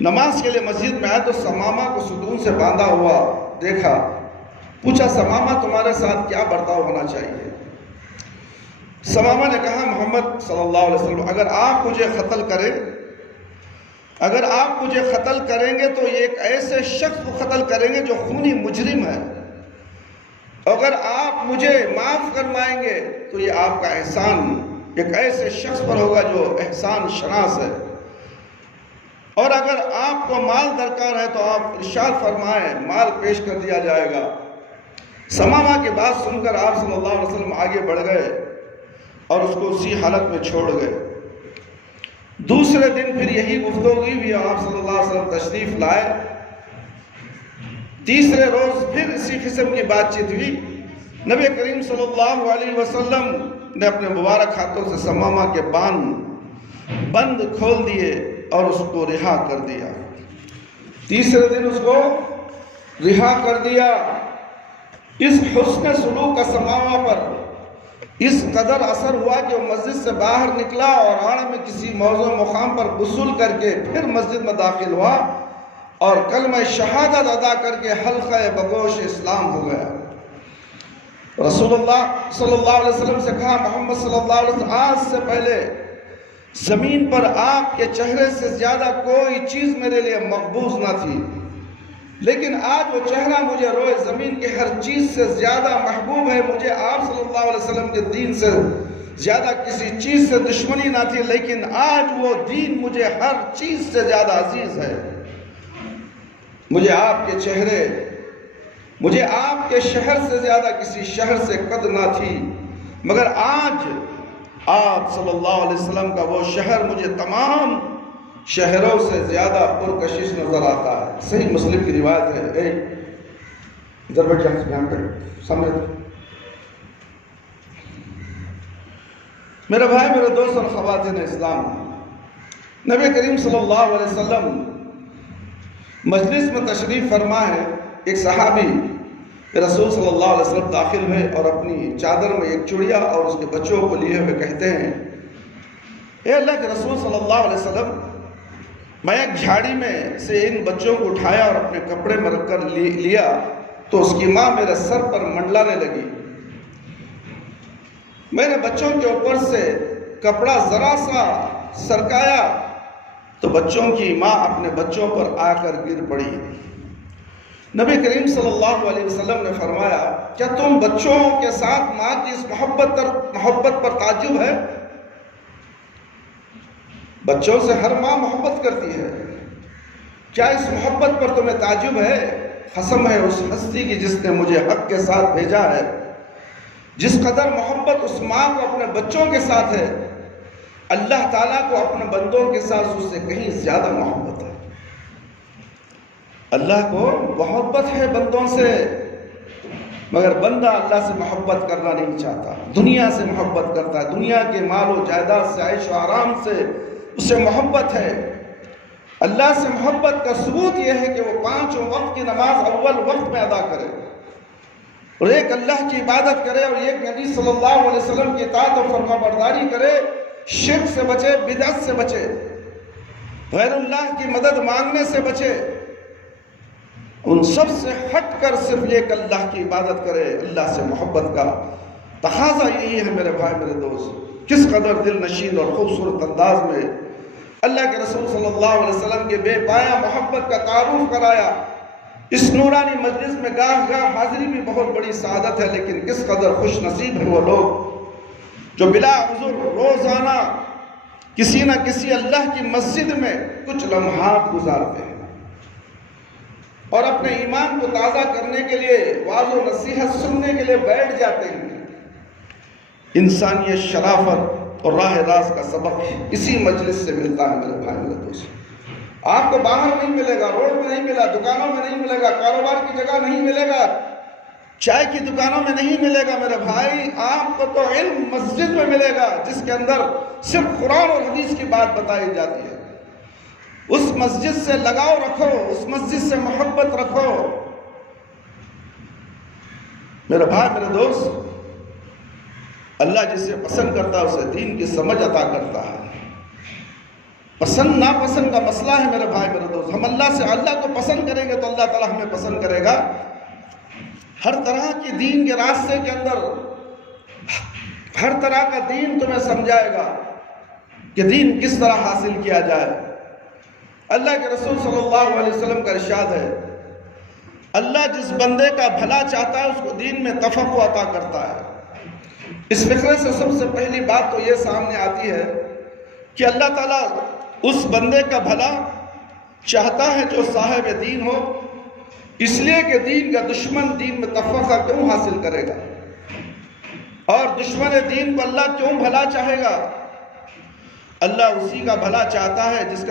نماز کے لیے مسجد میں آئے تو سمامہ کو ستون سے باندھا ہوا دیکھا، پوچھا ثمامہ تمہارے ساتھ کیا برتاؤ ہونا چاہیے؟ ثمامہ نے کہا محمد صلی اللہ علیہ وسلم اگر آپ مجھے قتل کریں گے تو یہ ایک ایسے شخص کو قتل کریں گے جو خونی مجرم ہے، اگر آپ مجھے معاف فرمائیں گے تو یہ آپ کا احسان ایک ایسے شخص پر ہوگا جو احسان شناس ہے، اور اگر آپ کو مال درکار ہے تو آپ ارشاد فرمائیں مال پیش کر دیا جائے گا۔ ثمامہ کی بات سن کر آپ صلی اللہ علیہ وسلم آگے بڑھ گئے اور اس کو اسی حالت میں چھوڑ گئے۔ دوسرے دن پھر یہی گفتگو ہوئی، آپ صلی اللہ علیہ وسلم تشریف لائے۔ تیسرے روز پھر اسی قسم کی بات چیت ہوئی۔ نبی کریم صلی اللہ علیہ وسلم نے اپنے مبارک ہاتھوں سے ثمامہ کے بند کھول دیے اور اس کو رہا کر دیا۔ تیسرے دن اس کو رہا کر دیا۔ اس حسن سلوک کا ثمامہ پر اس قدر اثر ہوا کہ وہ مسجد سے باہر نکلا اور آڑ میں کسی موضوع مقام پر غسل کر کے پھر مسجد میں داخل ہوا اور کلمہ شہادت ادا کر کے حلقہ بگوش اسلام ہو گیا۔ رسول اللہ صلی اللہ علیہ وسلم سے کہا محمد صلی اللہ علیہ وسلم آج سے پہلے زمین پر آپ کے چہرے سے زیادہ کوئی چیز میرے لیے مقبوض نہ تھی، لیکن آج وہ چہرہ مجھے روئے زمین کے ہر چیز سے زیادہ محبوب ہے۔ مجھے آپ صلی اللہ علیہ وسلم کے دین سے زیادہ کسی چیز سے دشمنی نہ تھی، لیکن آج وہ دین مجھے ہر چیز سے زیادہ عزیز ہے۔ مجھے آپ کے شہر سے زیادہ کسی شہر سے قد نہ تھی، مگر آج آپ صلی اللہ علیہ وسلم کا وہ شہر مجھے تمام شہروں سے زیادہ پرکشش نظر آتا ہے۔ صحیح مسلم کی روایت ہے۔ ادھر بیٹھ جائیں، بیان کریں سامنے۔ میرے بھائی، میرے دوست اور خواتین اسلام، نبی کریم صلی اللہ علیہ وسلم مجلس میں تشریف فرما ہے۔ ایک صحابی رسول صلی اللہ علیہ وسلم داخل ہوئے اور اپنی چادر میں ایک چڑیا اور اس کے بچوں کو لیے ہوئے کہتے ہیں اے اللہ کے رسول صلی اللہ علیہ وسلم، میں ایک جھاڑی میں سے ان بچوں کو اٹھایا اور اپنے کپڑے میں رکھ کر لیا تو اس کی ماں میرے سر پر منڈلانے لگی۔ میں نے بچوں کے اوپر سے کپڑا ذرا سا سرکایا تو بچوں کی ماں اپنے بچوں پر آ کر گر پڑی۔ نبی کریم صلی اللہ علیہ وسلم نے فرمایا کیا تم بچوں کے ساتھ ماں کی اس محبت پر تعجب ہے؟ بچوں سے ہر ماں محبت کرتی ہے، کیا اس محبت پر تمہیں تعجب ہے؟ قسم ہے اس ہستی کی جس نے مجھے حق کے ساتھ بھیجا ہے، جس قدر محبت اس ماں کو اپنے بچوں کے ساتھ ہے، اللہ تعالیٰ کو اپنے بندوں کے ساتھ اس سے کہیں زیادہ محبت ہے۔ اللہ کو محبت ہے بندوں سے، مگر بندہ اللہ سے محبت کرنا نہیں چاہتا، دنیا سے محبت کرتا ہے، دنیا کے مال و جائیداد سے، عیش و آرام سے اسے محبت ہے۔ اللہ سے محبت کا ثبوت یہ ہے کہ وہ 5 وقت کی نماز اول وقت میں ادا کرے اور ایک اللہ کی عبادت کرے اور ایک نبی صلی اللہ علیہ وسلم کی اطاعت و فرما برداری کرے، شرک سے بچے، بدعت سے بچے، غیر اللہ کی مدد مانگنے سے بچے، ان سب سے ہٹ کر صرف ایک اللہ کی عبادت کرے۔ اللہ سے محبت کا تقاضا یہی ہے میرے بھائی، میرے دوست۔ کس قدر دل نشین اور خوبصورت انداز میں اللہ کے رسول صلی اللہ علیہ وسلم کے بے پایا محبت کا تعارف کرایا۔ اس نورانی مجلس میں گاہ حاضری بھی بہت بڑی سعادت ہے، لیکن کس قدر خوش نصیب ہیں وہ لوگ جو بلا عذر روزانہ کسی نہ کسی اللہ کی مسجد میں کچھ لمحات گزارتے ہیں اور اپنے ایمان کو تازہ کرنے کے لیے واعظ و نصیحت سننے کے لیے بیٹھ جاتے ہیں۔ انسانیت، شرافت اور راہ راست کا سبق اسی مجلس سے ملتا ہے میرے بھائی، میرے دوست۔ آپ کو باہر نہیں ملے گا، روڈ میں نہیں ملا، دکانوں میں نہیں ملے گا، کاروبار کی جگہ نہیں ملے گا، چائے کی دکانوں میں نہیں ملے گا میرے بھائی۔ آپ کو تو علم مسجد میں ملے گا، جس کے اندر صرف قرآن اور حدیث کی بات بتائی جاتی ہے۔ اس مسجد سے لگاؤ رکھو، اس مسجد سے محبت رکھو میرے بھائی، میرے دوست۔ اللہ جسے پسند کرتا ہے اسے دین کی سمجھ عطا کرتا ہے۔ پسند ناپسند کا مسئلہ ہے میرے بھائی، میرے دوست۔ ہم اللہ کو پسند کریں گے تو اللہ تعالیٰ ہمیں پسند کرے گا۔ ہر طرح کی دین کے راستے کے اندر ہر طرح کا دین تمہیں سمجھائے گا کہ دین کس طرح حاصل کیا جائے۔ اللہ کے رسول صلی اللہ علیہ وسلم کا ارشاد ہے، اللہ جس بندے کا بھلا چاہتا ہے اس کو دین میں تفقہ عطا کرتا ہے۔ اس فقرے سے سب سے پہلی بات تو یہ سامنے آتی ہے کہ اللہ تعالیٰ اس بندے کا بھلا چاہتا ہے جو صاحب دین ہو، اس لیے کہ دین کا دشمن دین میں تفقہ کیوں حاصل کرے گا، اور دشمن دین کو اللہ کیوں بھلا چاہے گا؟ اللہ اسی کا بھلا چاہتا ہے جس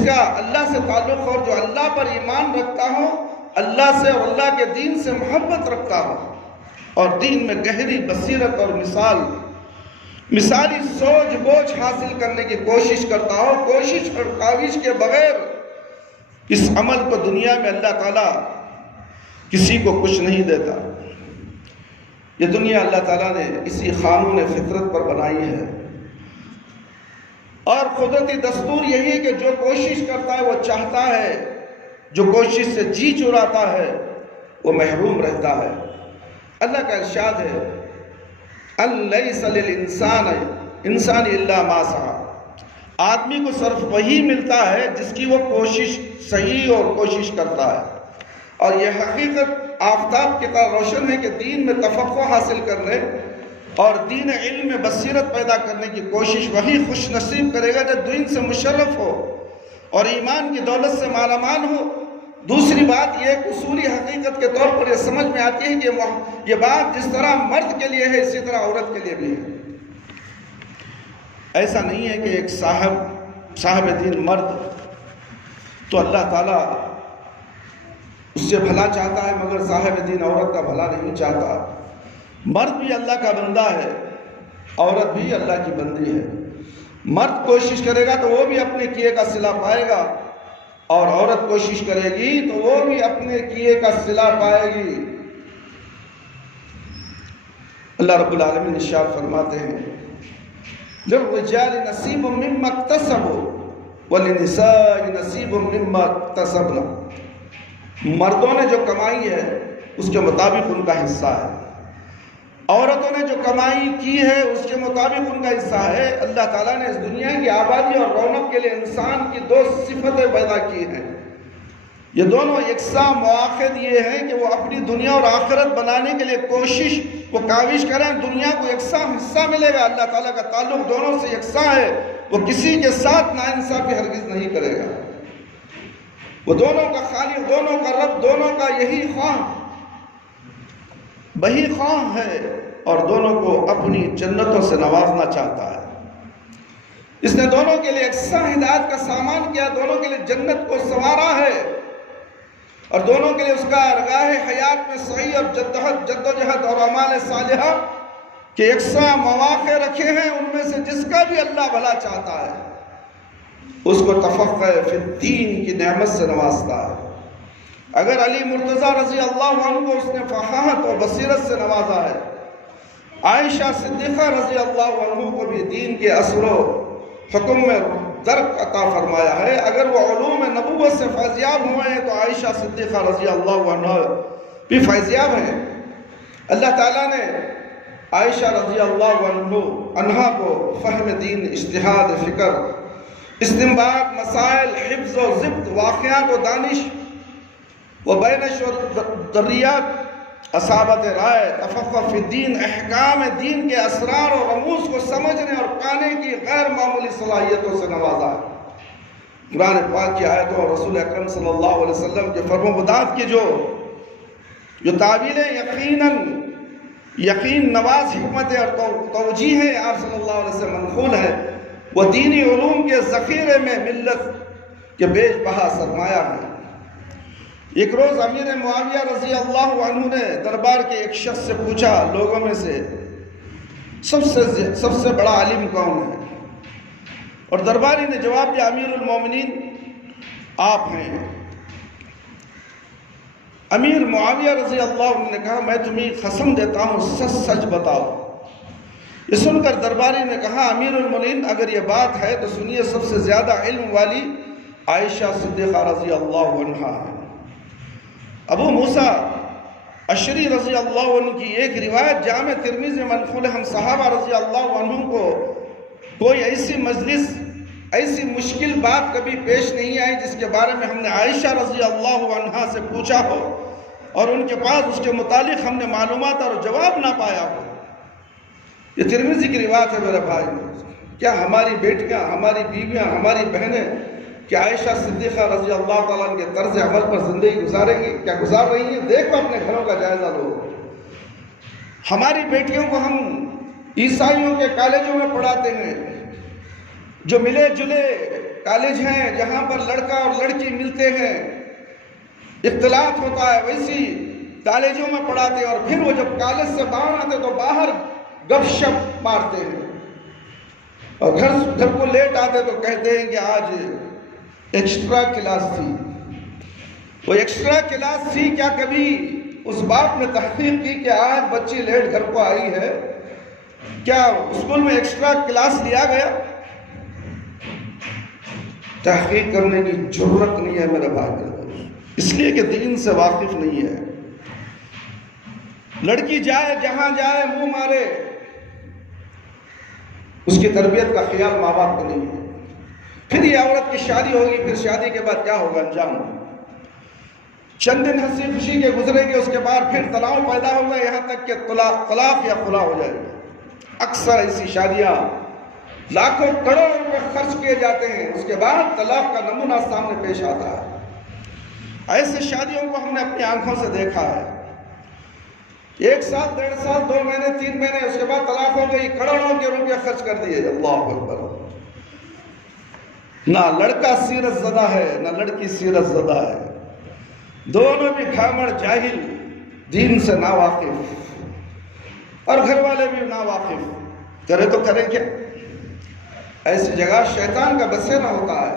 کا اللہ سے تعلق اور جو اللہ پر ایمان رکھتا ہو، اللہ سے اور اللہ کے دین سے محبت رکھتا ہو، اور دین میں گہری بصیرت اور مثالی سوچ بوجھ حاصل کرنے کی کوشش کرتا ہو، کوشش اور کاوش کے بغیر اس عمل کو دنیا میں اللہ تعالیٰ کسی کو کچھ نہیں دیتا۔ یہ دنیا اللہ تعالیٰ نے اسی قانون فطرت پر بنائی ہے، اور قدرتی دستور یہی ہے کہ جو کوشش کرتا ہے وہ چاہتا ہے، جو کوشش سے جی چراتا ہے وہ محروم رہتا ہے۔ اللہ کا ارشاد ہے، ان لیس للانسان انسان الا ما سعی، آدمی کو صرف وہی ملتا ہے جس کی وہ کوشش صحیح اور کوشش کرتا ہے۔ اور یہ حقیقت آفتاب کی طرح روشن ہے کہ دین میں تفقہ حاصل کرنے اور دین علم میں بصیرت پیدا کرنے کی کوشش وہی خوش نصیب کرے گا جو دین سے مشرف ہو اور ایمان کی دولت سے مالا مال ہو۔ دوسری بات یہ ایک اصولی حقیقت کے طور پر یہ سمجھ میں آتی ہے کہ یہ بات جس طرح مرد کے لیے ہے اسی طرح عورت کے لیے بھی ہے۔ ایسا نہیں ہے کہ ایک صاحب دین مرد تو اللہ تعالیٰ اس سے بھلا چاہتا ہے مگر صاحب دین عورت کا بھلا نہیں چاہتا۔ مرد بھی اللہ کا بندہ ہے، عورت بھی اللہ کی بندی ہے۔ مرد کوشش کرے گا تو وہ بھی اپنے کیے کا صلہ پائے گا، اور عورت کوشش کرے گی تو وہ بھی اپنے کیے کا صلہ پائے گی۔ اللہ رب العالمین ارشاد فرماتے ہیں، للرجال نصیب مما اکتسبوا وللنساء نصیب مما اکتسبن، مردوں نے جو کمائی ہے اس کے مطابق ان کا حصہ ہے، عورتوں نے جو کمائی کی ہے اس کے مطابق ان کا حصہ ہے۔ اللہ تعالیٰ نے اس دنیا کی آبادی اور رونق کے لیے انسان کی دو صفتیں پیدا کی ہیں، یہ دونوں یکساں مواخذ یہ ہیں کہ وہ اپنی دنیا اور آخرت بنانے کے لیے کوشش وہ کاوش کریں، دنیا کو یکساں حصہ ملے گا۔ اللہ تعالیٰ کا تعلق دونوں سے یکساں ہے، وہ کسی کے ساتھ ناانصافی ہرگز نہیں کرے گا۔ وہ دونوں کا خالق، دونوں کا رب، دونوں کا یہی وہی خواہ ہے، اور دونوں کو اپنی جنتوں سے نوازنا چاہتا ہے۔ اس نے دونوں کے لیے یکساں ہدایت کا سامان کیا، دونوں کے لیے جنت کو سنوارا ہے، اور دونوں کے لیے اس کا ارگاہ حیات میں صحیح اور جدوجہد اور اعمال صالحہ کے یکساں مواقع رکھے ہیں، ان میں سے جس کا بھی اللہ بھلا چاہتا ہے اس کو تفقہ فی الدین کی نعمت سے نوازتا ہے۔ اگر علی مرتضیٰ رضی اللہ عنہ کو اس نے فقاہت اور بصیرت سے نوازا ہے، عائشہ صدیقہ رضی اللہ عنہ کو بھی دین کے اصل و حکم میں درک عطا فرمایا ہے، اگر وہ علوم نبوت سے فیضیاب ہوئے ہیں تو عائشہ صدیقہ رضی اللہ عنہ بھی فیضیاب ہیں۔ اللہ تعالیٰ نے عائشہ رضی اللہ عنہ کو فہم دین، اجتہاد فکر، استنباط مسائل، حفظ و ضبط، واقعات و دانش و بینش و دریات، اصابت رائے، تفقہ فی الدین، احکام دین کے اسرار و رموز کو سمجھنے اور پانے کی غیر معمولی صلاحیتوں سے نوازا ہے۔ قرآن پاک کی آیتوں اور رسول اکرم صلی اللہ علیہ وسلم کے فرم و بدات کی جو تعبیریں یقین نواز حکمت اور توجیہ آپ صلی اللہ علیہ وسلم منقول ہے، وہ دینی علوم کے ذخیرے میں ملت کے بیش بہا سرمایہ ہے۔ ایک روز امیر معاویہ رضی اللہ عنہ نے دربار کے ایک شخص سے پوچھا، لوگوں میں سے سب سے بڑا عالم کون ہے؟ اور درباری نے جواب دیا، امیر المومنین آپ ہیں۔ امیر معاویہ رضی اللہ عنہ نے کہا، میں تمہیں قسم دیتا ہوں سچ سچ بتاؤ۔ یہ سن کر درباری نے کہا، امیر المومنین اگر یہ بات ہے تو سنیے، سب سے زیادہ علم والی عائشہ صدیقہ رضی اللہ عنہ ہے۔ ابو موسیٰ اشعری رضی اللہ عنہ کی ایک روایت جامع ترمذی میں منقول ہے، ہم صحابہ رضی اللہ عنہ کو کوئی ایسی مجلس، ایسی مشکل بات کبھی پیش نہیں آئی جس کے بارے میں ہم نے عائشہ رضی اللہ عنہا سے پوچھا ہو اور ان کے پاس اس کے متعلق ہم نے معلومات اور جواب نہ پایا ہو۔ یہ ترمذی کی روایت ہے میرے بھائی۔ کیا ہماری بیٹیاں، ہماری بیویاں، ہماری بہنیں کیا عائشہ صدیقہ رضی اللہ تعالیٰ عنہ کے طرز عمل پر زندگی گزاریں گی؟ کیا گزار رہی ہیں؟ دیکھو اپنے گھروں کا جائزہ لو۔ ہماری بیٹیوں کو ہم عیسائیوں کے کالجوں میں پڑھاتے ہیں، جو ملے جلے کالج ہیں جہاں پر لڑکا اور لڑکی ملتے ہیں، اختلاط ہوتا ہے، ویسی کالجوں میں پڑھاتے ہیں، اور پھر وہ جب کالج سے باہر آتے تو باہر گپ شپ مارتے ہیں، اور گھر کو لیٹ آتے تو کہتے ہیں کہ آج ایکسٹرا کلاس تھی۔ وہ ایکسٹرا کلاس تھی، کیا کبھی اس بات میں تحقیق کی کہ آج بچی لیٹ گھر کو آئی ہے؟ کیا اسکول میں ایکسٹرا کلاس لیا گیا؟ تحقیق کرنے کی ضرورت نہیں ہے میرے بھائی، اس لیے کہ دین سے واقف نہیں ہے۔ لڑکی جائے جہاں جائے منہ مارے، اس کی تربیت کا خیال ماں باپ کو نہیں ہے۔ پھر یہ عورت کی شادی ہوگی، پھر شادی کے بعد کیا ہوگا انجام؟ چند دن ہنسی خوشی کے گزریں گے، اس کے بعد پھر تناؤ پیدا ہوگا، یہاں تک کہ طلاق یا خلا ہو جائے گا۔ اکثر ایسی شادیاں لاکھوں کروڑوں روپے خرچ کیے جاتے ہیں، اس کے بعد طلاق کا نمونہ سامنے پیش آتا ہے۔ ایسے شادیوں کو ہم نے اپنی آنکھوں سے دیکھا ہے، 1 سال، 1.5 سال، 2 مہینے، 3 مہینے، اس کے بعد طلاق ہو گئی، کروڑوں کے روپے خرچ کر دیے۔ اللہ اکبر۔ نہ لڑکا سیرت زدہ ہے نہ لڑکی سیرت زدہ ہے، دونوں بھی گھامڑ، جاہل، دین سے ناواقف، اور گھر والے بھی ناواقف۔ کرے تو کریں کیا؟ ایسی جگہ شیطان کا بسیرا ہوتا ہے،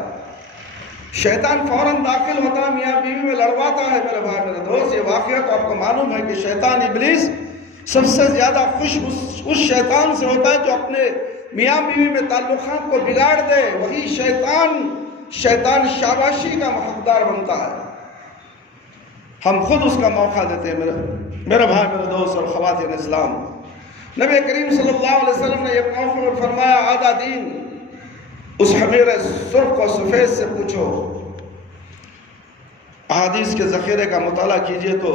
شیطان فوراً داخل ہوتا ہے، میاں بیوی میں لڑواتا ہے۔ میرے بھائی میرے دوست، یہ واقعہ تو آپ کو معلوم ہے کہ شیطان ابلیس سب سے زیادہ خوش اس شیطان سے ہوتا ہے جو اپنے میاں بیوی میں تعلقات کو بگاڑ دے، وہی شیطان شاباشی کا حقدار بنتا ہے۔ ہم خود اس کا موقع دیتے ہیں میرے بھائی میرے دوست اور خواتین اسلام۔ نبی کریم صلی اللہ علیہ وسلم نے ایک موقع پر فرمایا، آدھا دین اس حمیر سرخ و سفید سے پوچھو۔ احادیث کے ذخیرے کا مطالعہ کیجئے تو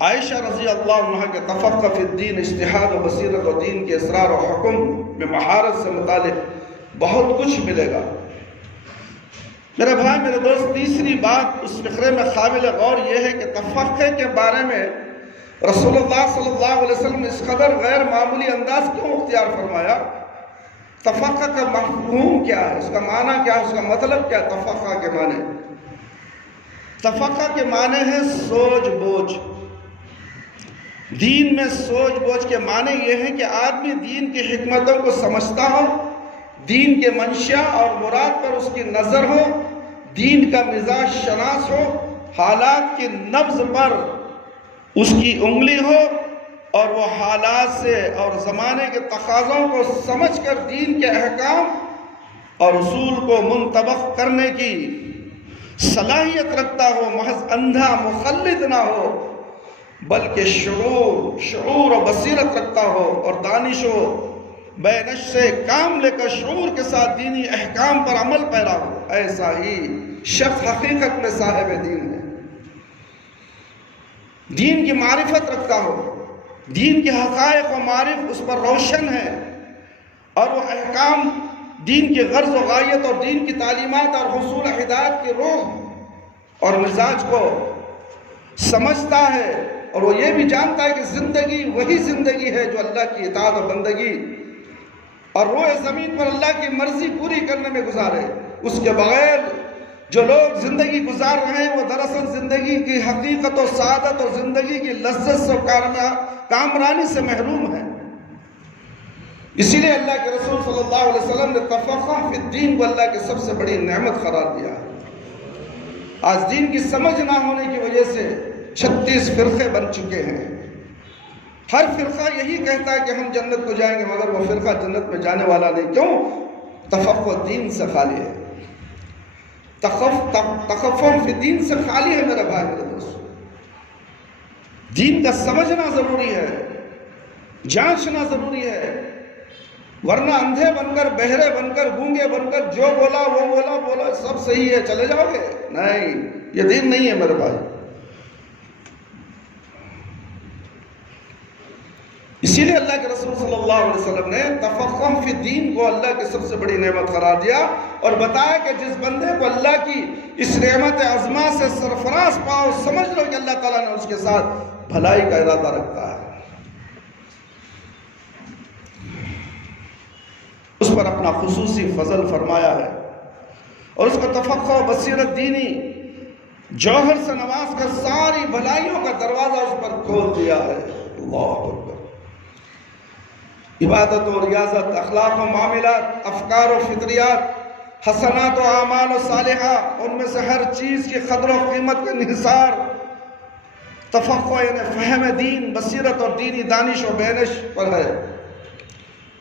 عائشہ رضی اللہ عنہ کے تفقہ فی الدین، اجتہاد و بصیرت و دین کے اسرار و حکم میں مہارت سے متعلق بہت کچھ ملے گا۔ میرے بھائی میرے دوست، تیسری بات اس فقرے میں قابل غور یہ ہے کہ تفقہ کے بارے میں رسول اللہ صلی اللہ علیہ وسلم نے اس قدر غیر معمولی انداز کیوں اختیار فرمایا؟ تفقہ کا مفہوم کیا ہے؟ اس کا معنی کیا ہے؟ اس کا مطلب کیا ہے؟ تفقہ کے معنی، تفقہ کے معنی ہے سوچ بوجھ۔ دین میں سوچ بوجھ کے معنی یہ ہے کہ آدمی دین کی حکمتوں کو سمجھتا ہو، دین کے منشا اور مراد پر اس کی نظر ہو، دین کا مزاج شناس ہو، حالات کی نبض پر اس کی انگلی ہو، اور وہ حالات سے اور زمانے کے تقاضوں کو سمجھ کر دین کے احکام اور اصول کو منطبق کرنے کی صلاحیت رکھتا ہو، محض اندھا مخلد نہ ہو، بلکہ شعور و بصیرت رکھتا ہو اور دانش و بے نشے کام لے کر شعور کے ساتھ دینی احکام پر عمل پیرا ہو، ایسا ہی شخص حقیقت میں صاحب دین ہے۔ دین کی معرفت رکھتا ہو، دین کے حقائق و معرف اس پر روشن ہے، اور وہ احکام دین کی غرض و غایت اور دین کی تعلیمات اور حصول ہدایت کی روح اور مزاج کو سمجھتا ہے، اور وہ یہ بھی جانتا ہے کہ زندگی وہی زندگی ہے جو اللہ کی اطاعت و بندگی اور روئے زمین پر اللہ کی مرضی پوری کرنے میں گزارے۔ اس کے بغیر جو لوگ زندگی گزار رہے ہیں وہ دراصل زندگی کی حقیقت و سعادت اور زندگی کی لذت سے کامرانی سے محروم ہیں۔ اسی لیے اللہ کے رسول صلی اللہ علیہ وسلم نے تفقہ فی الدین کو اللہ کی سب سے بڑی نعمت قرار دیا۔ آج دین کی سمجھ نہ ہونے کی وجہ سے 36 فرقے بن چکے ہیں۔ ہر فرقہ یہی کہتا ہے کہ ہم جنت کو جائیں گے، مگر وہ فرقہ جنت میں جانے والا نہیں۔ کیوں؟ تفقہ دین سے خالی ہے، تخفف فی الدین سے خالی ہے میرے بھائی میرے دوست۔ دین کا سمجھنا ضروری ہے، جانچنا ضروری ہے، ورنہ اندھے بن کر، بہرے بن کر، گونگے بن کر جو بولا وہ بولا سب صحیح ہے چلے جاؤ گے، نہیں، یہ دین نہیں ہے میرے بھائی۔ اسی لیے اللہ کے رسول صلی اللہ علیہ وسلم نے تفقہ فی الدین کو اللہ کی سب سے بڑی نعمت قرار دیا اور بتایا کہ جس بندے کو اللہ کی اس نعمت عظمہ سے سرفراز پاؤ، سمجھ لو کہ اللہ تعالیٰ نے اس کے ساتھ بھلائی کا ارادہ رکھتا ہے، اس پر اپنا خصوصی فضل فرمایا ہے، اور اس کو تفقہ و بصیرت دینی جوہر سے نواز کر ساری بھلائیوں کا دروازہ اس پر کھول دیا ہے۔ اللہ اکبر۔ عبادت و ریاضت، اخلاق و معاملات، افکار و فطریات، حسنات و اعمال و صالحہ، ان میں سے ہر چیز کی قدر و قیمت کا انحصار تفقہ یعنی فہم دین، بصیرت اور دینی دانش و بینش پر ہے۔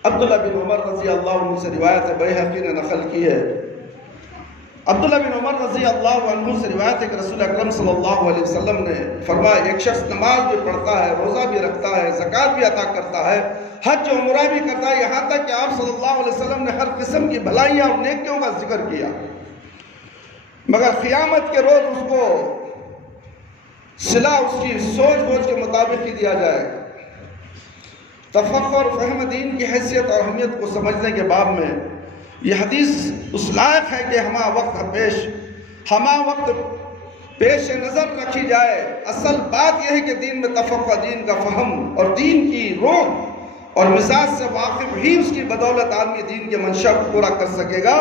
عبداللہ بن عمر رضی اللہ عنہ سے روایت ہے، بیہقی نے نقل کی ہے، عبداللہ بن عمر رضی اللہ عنہ سے روایت ہے کہ رسول اکرم صلی اللہ علیہ وسلم نے فرمایا ایک شخص نماز بھی پڑھتا ہے، روزہ بھی رکھتا ہے، زکوٰۃ بھی عطا کرتا ہے، حج و عمرہ بھی کرتا ہے، یہاں تک کہ آپ صلی اللہ علیہ وسلم نے ہر قسم کی بھلائیاں اور نیکیوں کا ذکر کیا، مگر قیامت کے روز اس کو صلہ اس کی سوچ بوجھ کے مطابق ہی دیا جائے گا۔ تفقہ اور فہم دین کی حیثیت اور اہمیت کو سمجھنے کے باب میں یہ حدیث اس لائق ہے کہ ہما وقت پیش نظر رکھی جائے۔ اصل بات یہ ہے کہ دین میں تفقہ، دین کا فہم اور دین کی روح اور مزاج سے واقف ہی اس کی بدولت آدمی دین کے منشا کو پورا کر سکے گا،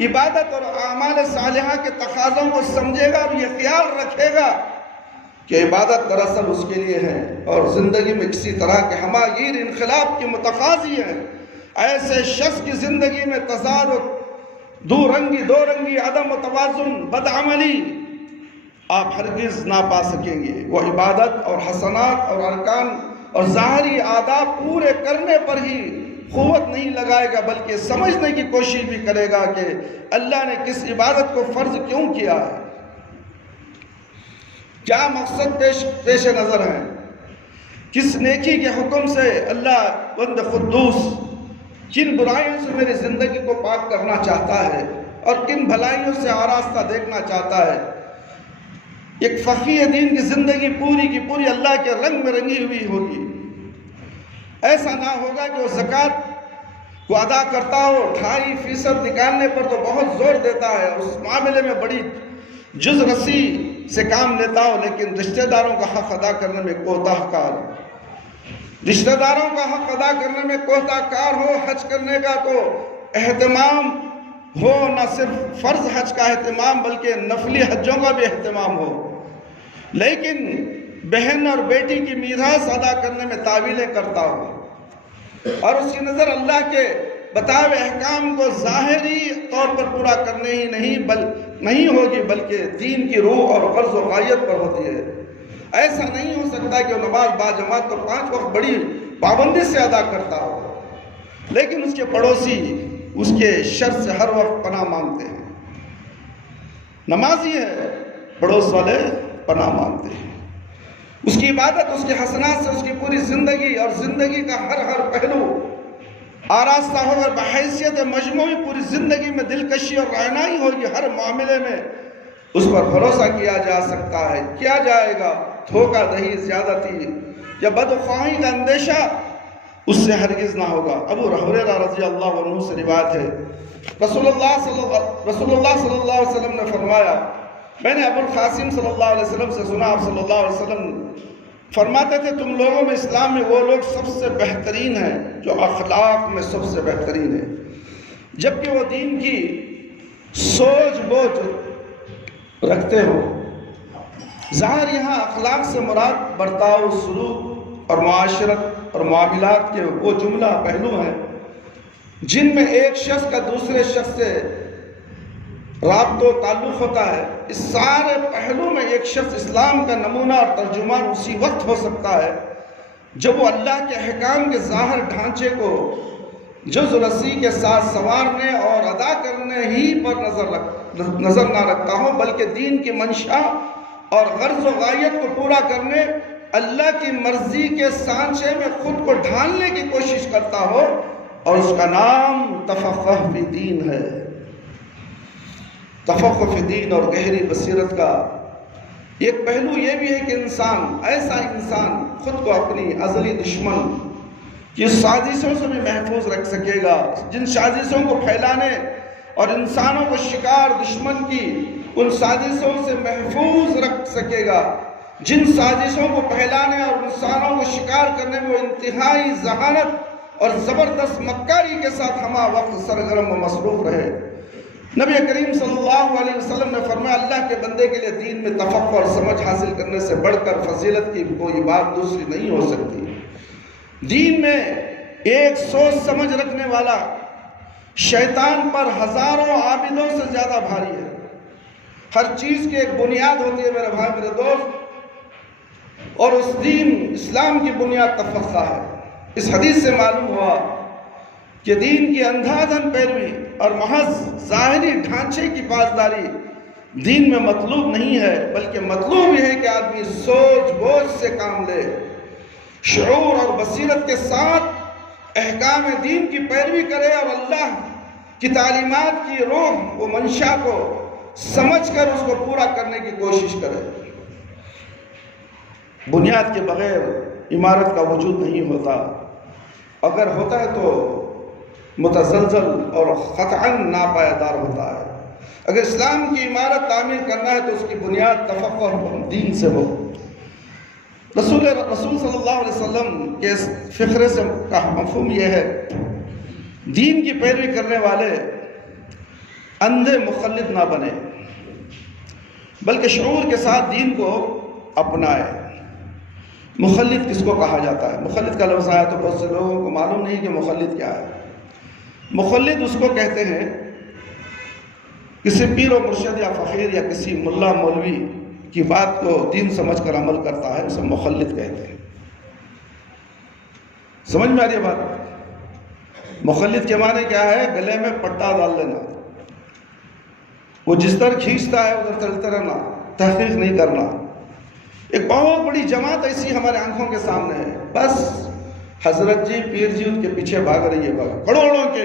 عبادت اور اعمال صالحہ کے تقاضوں کو سمجھے گا اور یہ خیال رکھے گا کہ عبادت دراصل اس کے لیے ہے اور زندگی میں کسی طرح کے ہماگیر انقلاب کی متقاضی ہے۔ ایسے شخص کی زندگی میں تضاد، دو رنگی، عدم توازن، بدعملی آپ ہرگز نہ پا سکیں گے۔ وہ عبادت اور حسنات اور ارکان اور ظاہری آداب پورے کرنے پر ہی قوت نہیں لگائے گا، بلکہ سمجھنے کی کوشش بھی کرے گا کہ اللہ نے کس عبادت کو فرض کیوں کیا ہے، کیا مقصد پیش نظر ہے، کس نیکی کے حکم سے اللہ بند قدوس کن برائیوں سے میری زندگی کو پاک کرنا چاہتا ہے اور کن بھلائیوں سے آراستہ دیکھنا چاہتا ہے۔ ایک فقیہ دین کی زندگی پوری کی پوری اللہ کے رنگ میں رنگی ہوئی ہوگی۔ ایسا نہ ہوگا کہ وہ زکوٰۃ کو ادا کرتا ہو، 2.5% نکالنے پر تو بہت زور دیتا ہے، اس معاملے میں بڑی جز رسی سے کام لیتا ہو، لیکن رشتہ داروں کا حق ادا کرنے میں کوتاہ کار ہو، رشتہ داروں کا حق ادا کرنے میں کوتاہ کار ہو، حج کرنے کا تو اہتمام ہو، نہ صرف فرض حج کا اہتمام بلکہ نفلی حجوں کا بھی اہتمام ہو، لیکن بہن اور بیٹی کی میراث ادا کرنے میں تعویلیں کرتا ہو اور اس کی نظر اللہ کے بتائے ہوئے احکام کو ظاہری طور پر پورا کرنے ہی نہیں ہوگی بلکہ دین کی روح اور غرض و غایت پر ہوتی ہے۔ ایسا نہیں ہو سکتا کہ وہ نماز باجماعت تو 5 وقت بڑی پابندی سے ادا کرتا ہو، لیکن اس کے پڑوسی اس کے شر سے ہر وقت پناہ مانگتے ہیں۔ نمازی ہے، پڑوس والے پناہ مانگتے ہیں۔ اس کی عبادت، اس کے حسنات سے اس کی پوری زندگی اور زندگی کا ہر پہلو آراستہ ہوگا، بحیثیت مجموعی پوری زندگی میں دلکشی اور رعنائی ہوگی، ہر معاملے میں اس پر بھروسہ کیا جا سکتا ہے۔ کیا جائے گا دھوکہ دہی، زیادتی یا بدخواہی کا اندیشہ اس سے ہرگز نہ ہوگا۔ ابو ہریرہ رضی اللہ عنہ سے روایت ہے، رسول اللہ صلی اللہ علیہ وسلم نے فرمایا، میں نے ابو القاسم صلی اللہ علیہ وسلم سے سنا، آپ صلی اللہ علیہ وسلم فرماتے تھے تم لوگوں میں اسلام میں وہ لوگ سب سے بہترین ہیں جو اخلاق میں سب سے بہترین ہیں، جبکہ وہ دین کی سوچ بوجھ رکھتے ہو۔ ظاہر یہاں اخلاق سے مراد برتاؤ، سلوک اور معاشرت اور معاملات کے وہ جملہ پہلو ہیں جن میں ایک شخص کا دوسرے شخص سے رابطہ و تعلق ہوتا ہے۔ اس سارے پہلو میں ایک شخص اسلام کا نمونہ اور ترجمان اسی وقت ہو سکتا ہے جب وہ اللہ کے احکام کے ظاہر ڈھانچے کو جز رسی کے ساتھ سنوارنے اور ادا کرنے ہی پر نظر نہ رکھتا ہو، بلکہ دین کی منشا اور غرض و غایت کو پورا کرنے اللہ کی مرضی کے سانچے میں خود کو ڈھالنے کی کوشش کرتا ہو، اور اس کا نام تفقہ فی دین ہے۔ تفقہ فی دین اور گہری بصیرت کا ایک پہلو یہ بھی ہے کہ ایسا انسان خود کو اپنی ازلی دشمن کی سازشوں سے بھی محفوظ رکھ سکے گا، جن سازشوں کو پھیلانے اور انسانوں کو شکار دشمن کی ان سازشوں سے محفوظ رکھ سکے گا، جن سازشوں کو پھیلانے اور انسانوں کو شکار کرنے میں وہ انتہائی ذہانت اور زبردست مکاری کے ساتھ ہمہ وقت سرگرم و مصروف رہے۔ نبی کریم صلی اللہ علیہ وسلم نے فرمایا اللہ کے بندے کے لیے دین میں تفقہ اور سمجھ حاصل کرنے سے بڑھ کر فضیلت کی کوئی بات دوسری نہیں ہو سکتی۔ دین میں ایک سوچ سمجھ رکھنے والا شیطان پر ہزاروں عابدوں سے زیادہ بھاری ہے۔ ہر چیز کی ایک بنیاد ہوتی ہے میرے بھائی میرے دوست، اور اس دین اسلام کی بنیاد تفقہ ہے۔ اس حدیث سے معلوم ہوا کہ دین کی اندھا دھن پیروی اور محض ظاہری ڈھانچے کی پاسداری دین میں مطلوب نہیں ہے، بلکہ مطلوب یہ ہے کہ آدمی سوچ بوجھ سے کام لے، شعور اور بصیرت کے ساتھ احکام دین کی پیروی کرے اور اللہ کی تعلیمات کی روح و منشا کو سمجھ کر اس کو پورا کرنے کی کوشش کرے۔ بنیاد کے بغیر عمارت کا وجود نہیں ہوتا، اگر ہوتا ہے تو متزلزل اور قطعاً ناپائیدار ہوتا ہے۔ اگر اسلام کی عمارت تعمیر کرنا ہے تو اس کی بنیاد تفقہ اور دین سے ہو۔ رسول صلی اللہ علیہ وسلم کے اس فقرے سے کا مفہوم یہ ہے، دین کی پیروی کرنے والے اندھے مقلد نہ بنے، بلکہ شعور کے ساتھ دین کو اپنائے۔ مقلد کس کو کہا جاتا ہے؟ مقلد کا لفظ آیا تو بہت سے لوگوں کو معلوم نہیں کہ مقلد کیا ہے۔ مقلد اس کو کہتے ہیں کسی پیر و مرشد یا فقیر یا کسی ملا مولوی کی بات کو دین سمجھ کر عمل کرتا ہے، اسے مقلد کہتے ہیں۔ سمجھ میں آ رہی ہے بات؟ مقلد کے معنی کیا ہے؟ گلے میں پٹا ڈال لینا، وہ جس طرح کھینچتا ہے ادھر چلتے رہنا، تحقیق نہیں کرنا۔ ایک بہت بڑی جماعت ایسی ہمارے آنکھوں کے سامنے ہے، بس حضرت جی پیر جی ان کے پیچھے بھاگ رہی ہے، کروڑوں کے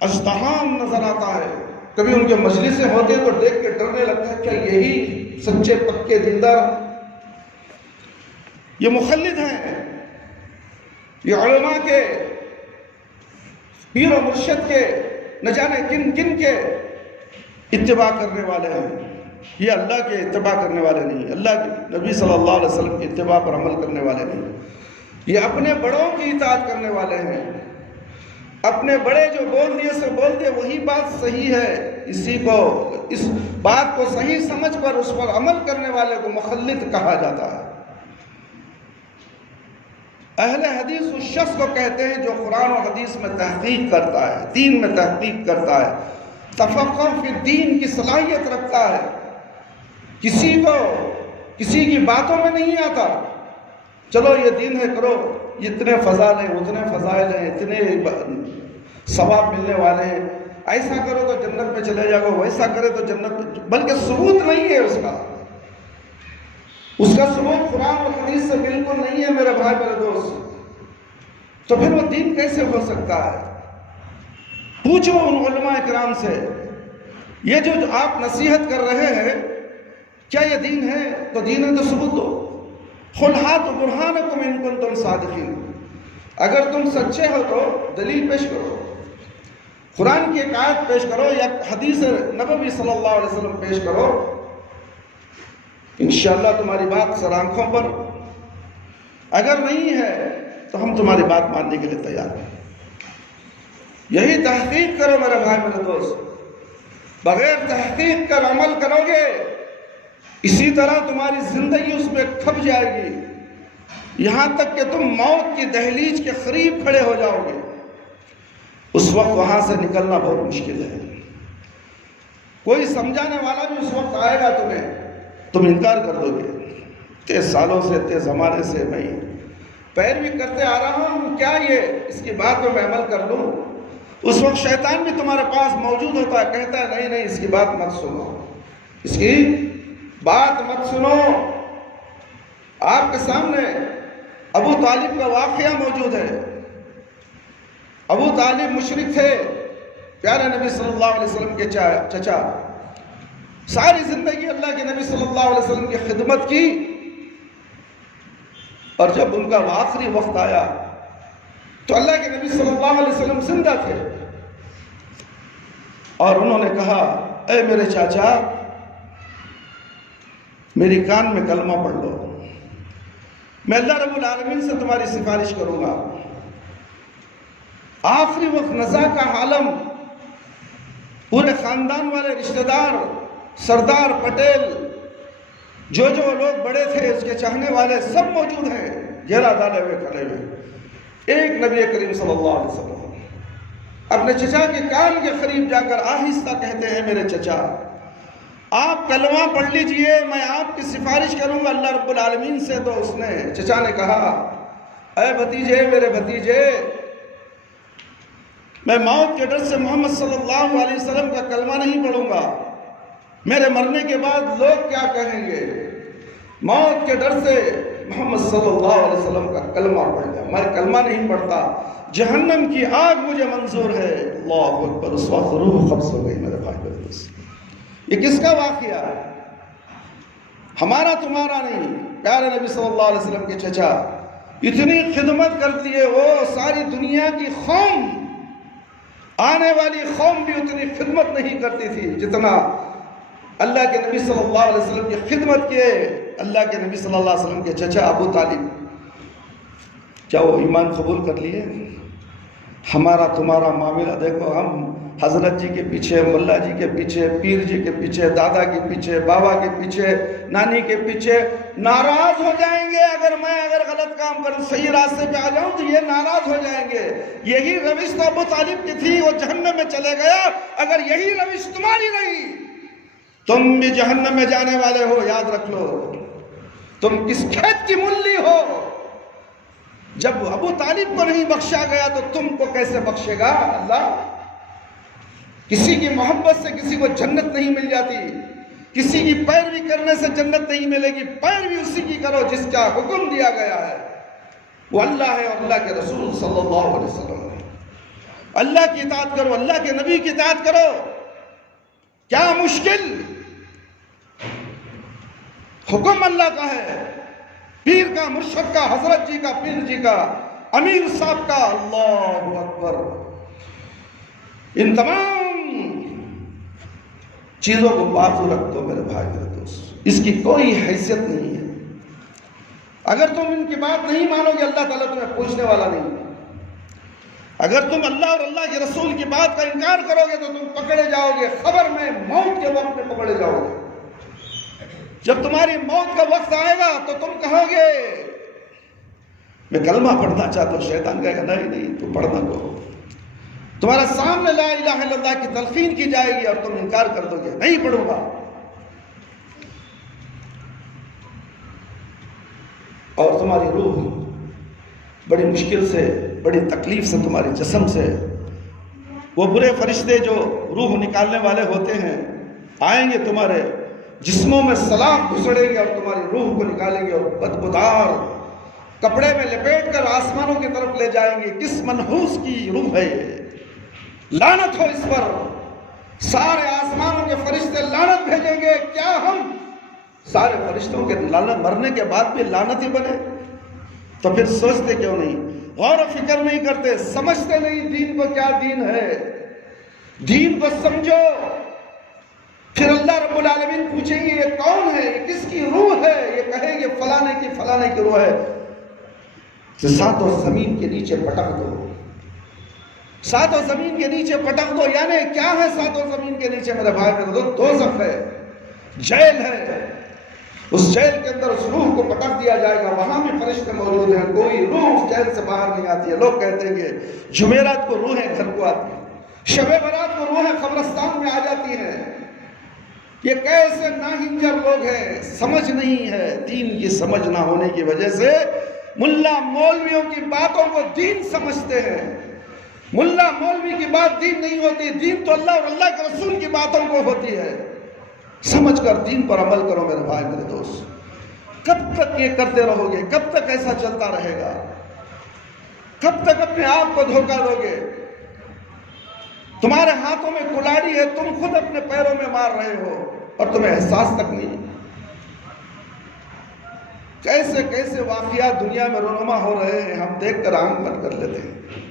ازدحام نظر آتا ہے۔ کبھی ان کے مجلسیں ہوتے تو دیکھ کے ڈرنے لگتا ہے، کیا یہی سچے پکے دیندار؟ یہ مقلد ہیں، یہ علماء کے، پیر و مرشد کے، نہ جانے کن کن کے اتباع کرنے والے ہیں۔ یہ اللہ کے اتباع کرنے والے نہیں، اللہ کے نبی صلی اللہ علیہ وسلم کی اتباع پر عمل کرنے والے نہیں، یہ اپنے بڑوں کی اطاعت کرنے والے ہیں۔ اپنے بڑے جو بول دیے سے بول دیے وہی بات صحیح ہے، اس بات کو صحیح سمجھ کر اس پر عمل کرنے والے کو مقلد کہا جاتا ہے۔ اہل حدیث اس شخص کو کہتے ہیں جو قرآن و حدیث میں تحقیق کرتا ہے، دین میں تحقیق کرتا ہے، تفقہ فی دین کی صلاحیت رکھتا ہے، کسی کی باتوں میں نہیں آتا چلو یہ دین ہے کرو، اتنے فضائل ہیں اتنے فضائل ہیں، اتنے ثواب ملنے والے ہیں، ایسا کرو تو جنت میں چلے جاؤ، ویسا کرے تو جنت میں، بلکہ ثبوت نہیں ہے اس کا ثبوت قرآن اور حدیث سے بالکل نہیں ہے میرے بھائی میرے دوست، تو پھر وہ دین کیسے ہو سکتا ہے؟ پوچھو ان علماء کرام سے، یہ جو آپ نصیحت کر رہے ہیں کیا یہ دین ہے؟ تو دین ہے تو ثبوت دو۔ قُلْ هَاتُوا بُرْهَانَكُمْ إِن كُنتُمْ صَادِقِينَ، اگر تم سچے ہو تو دلیل پیش کرو، قرآن کی ایک آیت پیش کرو یا حدیث نبوی صلی اللہ علیہ وسلم پیش کرو، انشاءاللہ تمہاری بات سر آنکھوں پر، اگر نہیں ہے تو ہم تمہاری بات ماننے کے لیے تیار ہیں۔ یہی تحقیق کرو میرے بھائی میرے دوست، بغیر تحقیق کر عمل کرو گے اسی طرح تمہاری زندگی اس میں کھپ جائے گی، یہاں تک کہ تم موت کی دہلیز کے قریب کھڑے ہو جاؤ گے، اس وقت وہاں سے نکلنا بہت مشکل ہے۔ کوئی سمجھانے والا بھی اس وقت آئے گا تمہیں، تم انکار کر دو گے، تے سالوں سے تے زمانے سے میں پیروی کرتے آ رہا ہوں، کیا یہ اس کی بات پہ میں عمل کر لوں؟ اس وقت شیطان بھی تمہارے پاس موجود ہوتا ہے، کہتا ہے نہیں نہیں اس کی بات مت سنو، اس کی بات مت سنو، آپ کے سامنے ابو طالب کا واقعہ موجود ہے۔ ابو طالب مشرک تھے، پیارے نبی صلی اللہ علیہ وسلم کے چچا، ساری زندگی اللہ کے نبی صلی اللہ علیہ وسلم کی خدمت کی، اور جب ان کا آخری وقت آیا تو اللہ کے نبی صلی اللہ علیہ وسلم زندہ تھے، اور انہوں نے کہا اے میرے چاچا، میری کان میں کلمہ پڑھ لو، میں اللہ رب العالمین سے تمہاری سفارش کروں گا۔ آخری وقت نزا کا عالم، پورے خاندان والے رشتہ دار، سردار پٹیل، جو لوگ بڑے تھے اس کے چاہنے والے سب موجود ہیں، گھیرا ڈالے ہوئے کھڑے ہوئے۔ ایک نبی کریم صلی اللہ علیہ وسلم اپنے چچا کے کان کے قریب جا کر آہستہ کہتے ہیں میرے چچا، آپ کلمہ پڑھ لیجئے، میں آپ کی سفارش کروں گا اللہ رب العالمین سے۔ تو اس نے، چچا نے کہا اے بھتیجے، میرے بھتیجے، میں موت کے ڈر سے محمد صلی اللہ علیہ وسلم کا کلمہ نہیں پڑھوں گا، میرے مرنے کے بعد لوگ کیا کہیں گے؟ موت کے ڈر سے محمد صلی اللہ علیہ وسلم کا کلمہ پڑھ لیا، میں کلمہ نہیں پڑھتا، جہنم کی آگ مجھے منظور ہے۔ اللہ اکبر، اس وقت روح قبض ہو گئی میرے بھائی میرے دوست۔ یہ کس کا واقعہ ہے؟ ہمارا تمہارا نہیں، پیارے نبی صلی اللہ علیہ وسلم کے چچا اتنی خدمت کرتی ہے، وہ ساری دنیا کی قوم، آنے والی قوم بھی اتنی خدمت نہیں کرتی تھی جتنا اللہ کے نبی صلی اللہ علیہ وسلم کی خدمت کے اللہ کے نبی صلی اللہ علیہ وسلم کے چچا ابو طالب۔ کیا وہ ایمان قبول کر لیے؟ ہمارا تمہارا معاملہ دیکھو، ہم حضرت جی کے پیچھے، ملا جی کے پیچھے، پیر جی کے پیچھے، دادا کے پیچھے، بابا کے پیچھے، نانی کے پیچھے ناراض ہو جائیں گے۔ اگر میں غلط کام کروں، صحیح راستے پہ آ جاؤں تو یہ ناراض ہو جائیں گے۔ یہی روش تو ابو طالب کی تھی، وہ جہنم میں چلے گیا۔ اگر یہی روش تمہاری رہی، تم بھی جہنم میں جانے والے ہو، یاد رکھ لو۔ تم کس کھیت کی ملی ہو؟ جب ابو طالب کو نہیں بخشا گیا تو تم کو کیسے بخشے گا اللہ؟ کسی کی محبت سے کسی کو جنت نہیں مل جاتی، کسی کی پیروی کرنے سے جنت نہیں ملے گی۔ پیروی اسی کی کرو جس کا حکم دیا گیا ہے، وہ اللہ ہے اور اللہ کے رسول صلی اللہ علیہ وسلم ہے۔ اللہ کی اطاعت کرو، اللہ کے نبی کی اطاعت کرو۔ کیا مشکل؟ حکم اللہ کا ہے، پیر کا، مرشد کا، حضرت جی کا، پیر جی کا، امیر صاحب کا۔ اللہ اکبر۔ ان تمام چیزوں کو بازو رکھ دو میرے بھائی میرے دوست، اس کی کوئی حیثیت نہیں ہے۔ اگر تم ان کی بات نہیں مانو گے، اللہ تعالیٰ تمہیں پوچھنے والا نہیں ہے۔ اگر تم اللہ اور اللہ کے رسول کی بات کا انکار کرو گے تو تم پکڑے جاؤ گے، خبر میں موت کے وقت میں پکڑے جاؤ گے۔ جب تمہاری موت کا وقت آئے گا تو تم کہو گے میں کلمہ پڑھنا چاہتا ہوں، شیطان کہے گا نہیں تو پڑھنا کو۔ تمہارا سامنے لا الہ الا اللہ کی تلقین کی جائے گی اور تم انکار کر دو گے، نہیں پڑھوں گا۔ اور تمہاری روح بڑی مشکل سے، بڑی تکلیف سے، تمہاری جسم سے وہ برے فرشتے جو روح نکالنے والے ہوتے ہیں آئیں گے، تمہارے جسموں میں سلاخ گھسڑیں گے اور تمہاری روح کو نکالیں گے اور بدبودار کپڑے میں لپیٹ کر آسمانوں کی طرف لے جائیں گے۔ کس منحوس کی روح ہے یہ؟ لعنت ہو اس پر۔ سارے آسمانوں کے فرشتے لعنت بھیجیں گے۔ کیا ہم سارے فرشتوں کے مرنے کے بعد بھی لعنتی بنے؟ تو پھر سوچتے کیوں نہیں، غور و فکر نہیں کرتے، سمجھتے نہیں دین کو کیا دین ہے؟ دین کو سمجھو۔ پھر اللہ رب العالمین پوچھیں گے یہ کون ہے، یہ کس کی روح ہے؟ یہ کہیں گے فلانے کی روح ہے۔ تو ساتوں زمین کے نیچے پٹک دو، ساتوں زمین کے نیچے پٹک دو۔ یعنی کیا ہے ساتوں زمین کے نیچے میرے بھائی میرے دوست؟ دوزخ ہے، جیل ہے۔ اس جیل کے اندر اس روح کو پٹک دیا جائے گا، وہاں بھی فرشتے موجود ہیں، کوئی روح اس جیل سے باہر نہیں آتی ہے۔ لوگ کہتے ہیں کہ جمعرات کو روحیں گھر کو آتی ہیں، شب برات کو روحیں قبرستان میں آ جاتی ہیں۔ یہ کیسے ناہنجر لوگ ہیں، سمجھ نہیں ہے۔ دین کی سمجھ نہ ہونے کی وجہ سے ملا مولویوں کی باتوں کو دین سمجھتے ہیں۔ ملا مولوی کی بات دین نہیں ہوتی، دین تو اللہ اور اللہ کے رسول کی باتوں کو ہوتی ہے۔ سمجھ کر دین پر عمل کرو میرے بھائی میرے دوست۔ کب تک یہ کرتے رہو گے؟ کب تک ایسا چلتا رہے گا؟ کب تک اپنے آپ کو دھوکہ دو گے؟ تمہارے ہاتھوں میں کلاڑی ہے، تم خود اپنے پیروں میں مار رہے ہو اور تمہیں احساس تک نہیں۔ کیسے کیسے واقعات دنیا میں رونما ہو رہے ہیں، ہم دیکھ کر آنکھ بند کر لیتے ہیں۔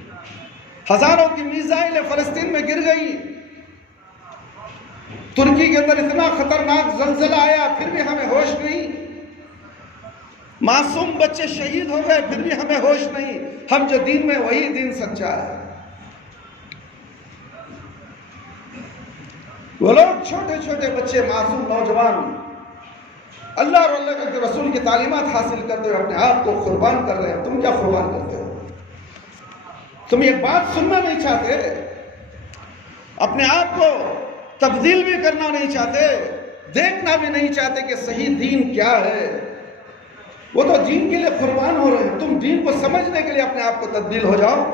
ہزاروں کی میزائلیں فلسطین میں گر گئی، ترکی کے اندر اتنا خطرناک زلزلہ آیا، پھر بھی ہمیں ہوش نہیں۔ معصوم بچے شہید ہو گئے، پھر بھی ہمیں ہوش نہیں۔ ہم جو دین میں، وہی دین سچا ہے۔ وہ لوگ چھوٹے چھوٹے بچے، معصوم نوجوان، اللہ اور اللہ کے رسول کی تعلیمات حاصل کرتے ہوئے اپنے آپ کو قربان کر رہے ہیں۔ تم کیا قربان کرتے ہو؟ تم ایک بات سننا نہیں چاہتے، اپنے آپ کو تبدیل بھی کرنا نہیں چاہتے، دیکھنا بھی نہیں چاہتے کہ صحیح دین کیا ہے۔ وہ تو دین کے لیے قربان ہو رہے ہیں، تم دین کو سمجھنے کے لیے اپنے آپ کو تبدیل ہو جاؤ،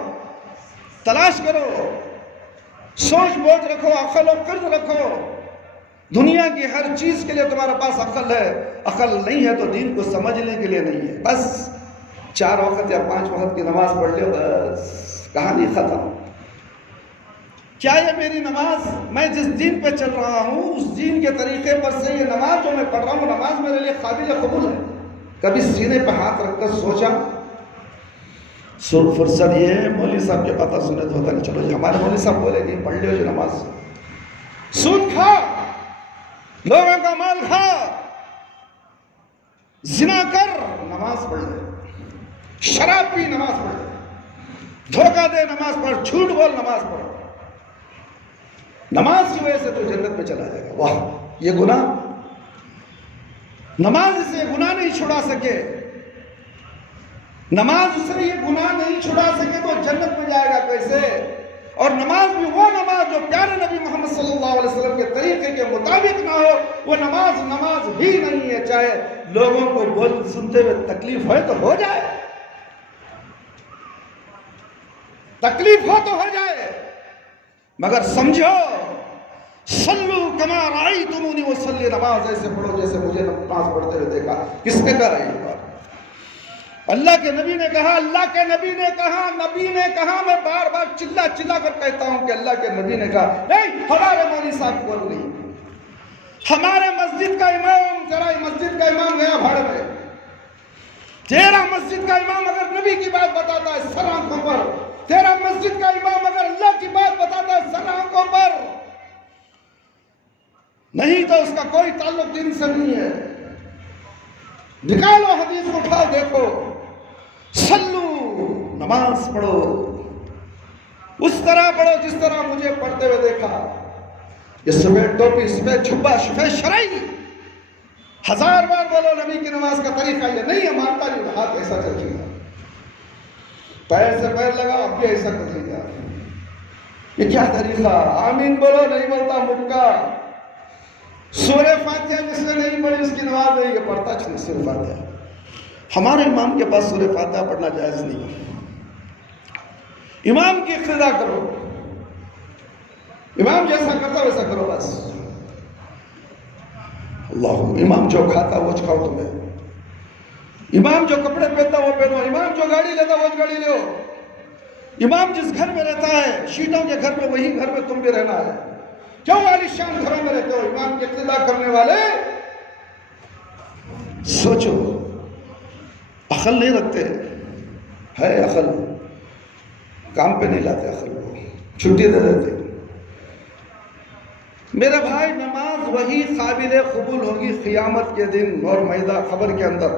تلاش کرو، سوچ بوجھ رکھو، عقل و فکر رکھو۔ دنیا کی ہر چیز کے لیے تمہارے پاس عقل ہے، عقل نہیں ہے تو دین کو سمجھنے کے لیے نہیں ہے۔ بس 4 وقت یا 5 وقت کی نماز پڑھ لو، بس کہانی ختم۔ کیا یہ میری نماز، میں جس دین پہ چل رہا ہوں اس دین کے طریقے پر سے یہ نماز جو میں پڑھ رہا ہوں، نماز میرے لیے قابل قبول ہے؟ کبھی سینے پہ ہاتھ رکھ کر سوچا؟ فرصت یہ ہے مولوی صاحب کے پتہ سنے تو ہوتا نہیں، چلو جی ہمارے مولوی صاحب بولے گی پڑھ لیو جی نماز۔ سود کھا، لوگوں کا مال کھا، زنا کر، نماز پڑھ لے، شراب پی، نماز پڑھ لے، دھوکہ دے، نماز پڑھ، جھوٹ بول، نماز پڑھ۔ نماز کی وجہ سے تو جنت میں چلا جائے گا۔ واہ، یہ گناہ، نماز اسے گناہ نہیں چھڑا سکے، نماز اسے یہ گناہ نہیں چھڑا سکے تو جنت میں جائے گا کیسے؟ اور نماز بھی وہ نماز جو پیارے نبی محمد صلی اللہ علیہ وسلم کے طریقے کے مطابق نہ ہو، وہ نماز نماز ہی نہیں ہے۔ چاہے لوگوں کو بول سنتے ہوئے تکلیف ہوئے تو ہو جائے، تکلیف ہو تو ہو جائے، مگر سمجھو صلو کما رأیتمونی وصلی، نماز ایسے پڑھو جیسے مجھے نماز پڑھتے ہوئے دیکھا۔ کس نے کہا یہ بات؟ اللہ کے نبی نے کہا، اللہ کے نبی نے کہا، نبی نے کہا۔ میں بار بار چلا چلا کر کہتا ہوں کہ اللہ کے نبی نے کہا، نہیں ہمارے مولوی صاحب بول نہیں، ہمارے مسجد کا امام، تیرا مسجد کا امام گیا بھاڑ میں، تیرا مسجد کا امام اگر نبی کی بات بتاتا ہے سر آنکھوں پر، تیرا مسجد کا امام اگر اللہ کی بات بتاتا ہے سر آنکھوں پر، نہیں تو اس کا کوئی تعلق دین سے نہیں ہے۔ نکالو حدیث کو، اٹھاؤ دیکھو، صلو، نماز پڑھو، اس طرح پڑھو جس طرح مجھے پڑھتے ہوئے دیکھا۔ یہ سفید ٹوپی، سفید جھبا، سفید شرعی، 1000 بار بولو نبی کی نماز کا طریقہ یہ نہیں ہے، مانتا نہیں، ہاتھ ایسا چل جائے گا، پیر سے پیر لگا اب بھی ایسا کر لے گا، یہ کیا طریقہ؟ آمین بولو، نہیں بولتا مکہ۔ سورہ فاتحہ جس نے نہیں پڑھی اس کی نماز نہیں، یہ پڑھتا نہیں سورہ فاتحہ۔ ہمارے امام کے پاس سورہ فاتحہ پڑھنا جائز نہیں، امام کی اقتداء کرو، امام جیسا کرتا ویسا کرو بس۔ اللہ، امام جو کھاتا وہ کھاؤ تمہیں، امام جو کپڑے پہنتا وہ پہنو، امام جو گاڑی لیتا وہ گاڑی لو، امام جس گھر میں رہتا ہے شیٹوں کے گھر میں وہی گھر میں تم بھی رہنا ہے۔ کیوں عالیشان گھروں میں رہتے ہو؟ امام کی اقتداء کرنے والے سوچو، عقل نہیں رکھتے، ہے عقل، کام پہ نہیں لاتے، عقل کو چھٹی دے دیتے۔ میرے بھائی، نماز وہی قابل قبول ہوگی قیامت کے دن اور میدان خبر کے اندر۔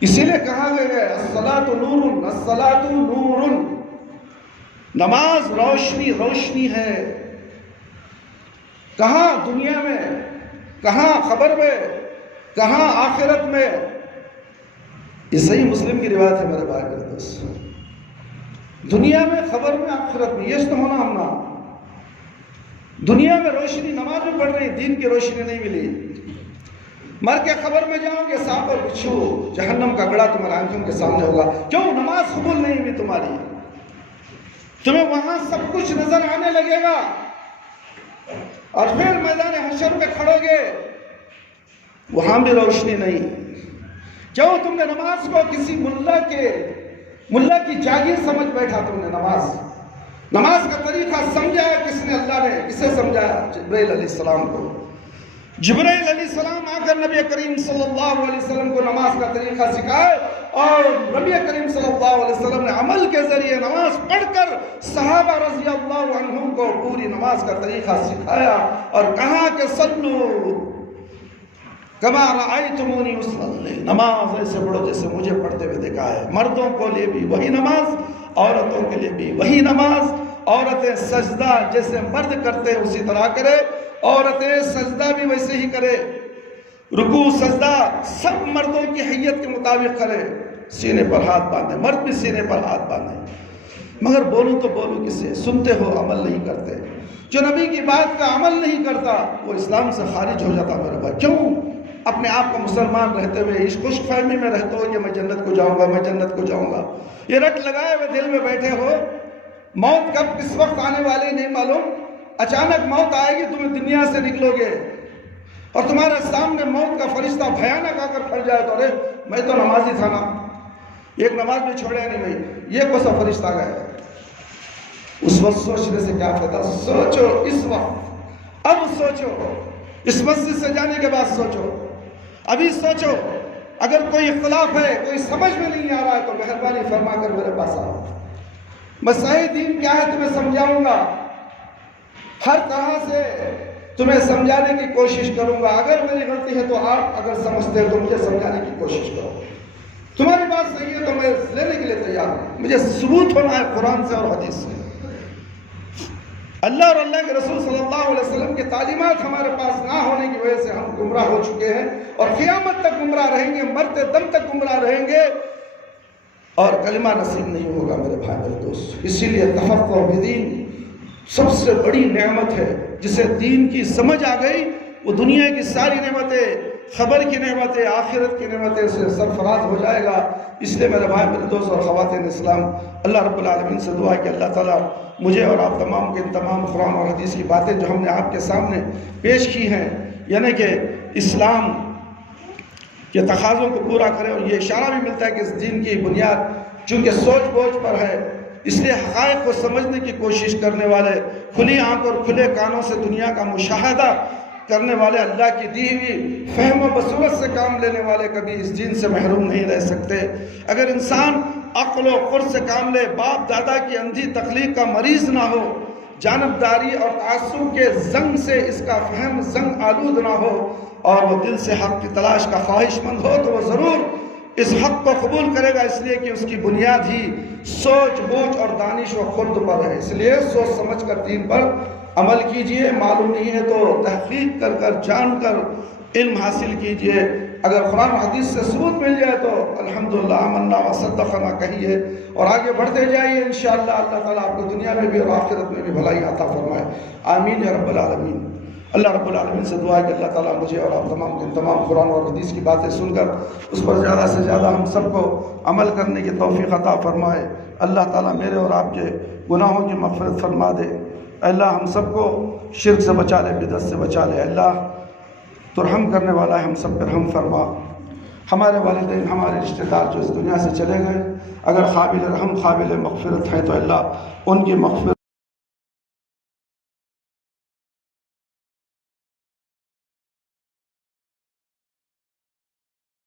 اسی لیے کہا گیا ہے الصلاۃ نور، الصلاۃ نور، نماز روشنی روشنی ہے۔ کہاں دنیا میں، کہاں خبر میں، کہاں آخرت میں؟ یہ صحیح مسلم کی روایت ہے میرے بھائی میرے دوست۔ دنیا میں، خبر میں، آخرت میں، یہ تو ہونا ہم نہ۔ دنیا میں روشنی، نماز میں پڑھ رہی، دین کی روشنی نہیں ملی، مر کے خبر میں جاؤ گے، سانپ اور بچھو، جہنم کا گڑھا تمہاری آنکھوں کے سامنے ہوگا۔ کیوں؟ نماز قبول نہیں ہوئی تمہاری، تمہیں وہاں سب کچھ نظر آنے لگے گا، اور پھر میدان حشر میں کھڑو گے، وہاں بھی روشنی نہیں۔ کیوں تم نے نماز کو کسی ملا کی جاگیر سمجھ بیٹھا؟ تم نے نماز کا طریقہ سمجھایا کس نے؟ اللہ نے. کسے سمجھایا؟ جبرائیل علیہ السلام کو. جبرائیل علیہ السلام آ کر نبی کریم صلی اللہ علیہ وسلم کو نماز کا طریقہ سکھائے، اور نبی کریم صلی اللہ علیہ وسلم نے عمل کے ذریعے نماز پڑھ کر صحابہ رضی اللہ عنہم کو پوری نماز کا طریقہ سکھایا اور کہا کہ صلو کما رأیتمونی اصلی، نماز ایسے پڑھو جیسے مجھے پڑھتے ہوئے دیکھا ہے. مردوں کو لیے بھی وہی نماز، عورتوں کے لیے بھی وہی نماز. عورتیں سجدہ جیسے مرد کرتے اسی طرح کرے، عورتیں سجدہ بھی ویسے ہی کرے. رکوع سجدہ سب مردوں کی حیت کے مطابق کرے. سینے پر ہاتھ باندھے، مرد بھی سینے پر ہاتھ باندھے. مگر بولوں تو بولوں کسے؟ سنتے ہو عمل نہیں کرتے. جو نبی کی بات کا عمل نہیں کرتا وہ اسلام سے خارج ہو جاتا میرے بھائی. کیوں اپنے آپ کو مسلمان رہتے ہوئے اس خوش فہمی میں رہتے ہو کہ میں جنت کو جاؤں گا، میں جنت کو جاؤں گا؟ یہ رٹ لگائے ہوئے دل میں بیٹھے ہو. موت کب کس وقت آنے والی نہیں معلوم. اچانک موت آئے گی، تمہیں دنیا سے نکلو گے اور تمہارے سامنے موت کا فرشتہ بھیانک آ کر کھڑ جائے تو ارے میں تو نمازی تھا نا، ایک نماز بھی چھوڑے نہیں بھائی، یہ کون سا فرشتہ گئے؟ اس وقت سوچنے سے کیا فائدہ؟ سوچو اس وقت، اب سوچو، اس مسجد سے جانے کے بعد سوچو، ابھی سوچو. اگر کوئی اختلاف ہے، کوئی سمجھ میں نہیں آ رہا ہے تو مہربانی فرما کر میرے پاس آؤ. میں صحیح دین کیا ہے تمہیں سمجھاؤں گا، ہر طرح سے تمہیں سمجھانے کی کوشش کروں گا. اگر میری غلطی ہے تو آپ اگر سمجھتے ہیں تو مجھے سمجھانے کی کوشش کرو. تمہاری بات صحیح ہے تو میں لینے کے لیے تیار ہوں. مجھے ثبوت ہونا ہے قرآن سے اور حدیث سے. اللہ اور اللہ کے رسول صلی اللہ علیہ وسلم کی تعلیمات ہمارے پاس نہ ہونے کی وجہ سے ہم گمراہ ہو چکے ہیں اور قیامت تک گمراہ رہیں گے، مرتے دم تک گمراہ رہیں گے اور کلمہ نصیب نہیں ہوگا میرے بھائی میرے دوست. اسی لیے تفقہ بدین سب سے بڑی نعمت ہے. جسے دین کی سمجھ آ گئی وہ دنیا کی ساری نعمتیں، خبر کی نعمتیں، آخرت کی نعمتیں سے سرفراز ہو جائے گا. اس لیے میرے بھائی میرے دوست اور خواتین اسلام، اللہ رب العالمین سے دعا ہے کہ اللہ تعالیٰ مجھے اور آپ تمام کے تمام قرآن اور حدیث کی باتیں جو ہم نے آپ کے سامنے پیش کی ہیں، یعنی کہ اسلام کے تقاضوں کو پورا کرے. اور یہ اشارہ بھی ملتا ہے کہ اس دین کی بنیاد چونکہ سوچ بوجھ پر ہے، اس لیے حقائق کو سمجھنے کی کوشش کرنے والے، کھلی آنکھ اور کھلے کانوں سے دنیا کا مشاہدہ کرنے والے، اللہ کی دی ہوئی فہم و بصیرت سے کام لینے والے کبھی اس دین سے محروم نہیں رہ سکتے. اگر انسان عقل و خرد سے کام لے، باپ دادا کی اندھی تخلیق کا مریض نہ ہو، جانبداری اور تعصب کے زنگ سے اس کا فہم زنگ آلود نہ ہو، اور وہ دل سے حق کی تلاش کا خواہش مند ہو، تو وہ ضرور اس حق کو قبول کرے گا، اس لیے کہ اس کی بنیاد ہی سوچ بوجھ اور دانش و خرد پر ہے. اس لیے سوچ سمجھ کر دین پر عمل کیجئے. معلوم نہیں ہے تو تحقیق کر کر جان کر علم حاصل کیجئے. اگر قرآن و حدیث سے ثبوت مل جائے تو الحمدللہ آمنا و صدقنا کہیے اور آگے بڑھتے جائیے. انشاءاللہ اللہ تعالیٰ آپ کو دنیا میں بھی اور آخرت میں بھی بھلائی عطا فرمائے. آمین یا رب العالمین. اللہ رب العالمین سے دعا ہے کہ اللہ تعالیٰ مجھے اور آپ تمام کے تمام قرآن اور حدیث کی باتیں سن کر اس پر زیادہ سے زیادہ ہم سب کو عمل کرنے کی توفیق عطا فرمائے. اللہ تعالیٰ میرے اور آپ کے گناہوں کی مغفرت فرما دے. اللہ ہم سب کو شرک سے بچا لے، بدعت سے بچا لے. اللہ تو رحم کرنے والا ہے، ہم سب پر رحم فرما. ہمارے والدین، ہمارے رشتہ دار جو اس دنیا سے چلے گئے، اگر قابل رحم قابل مغفرت ہیں تو اللہ ان کی مغفرت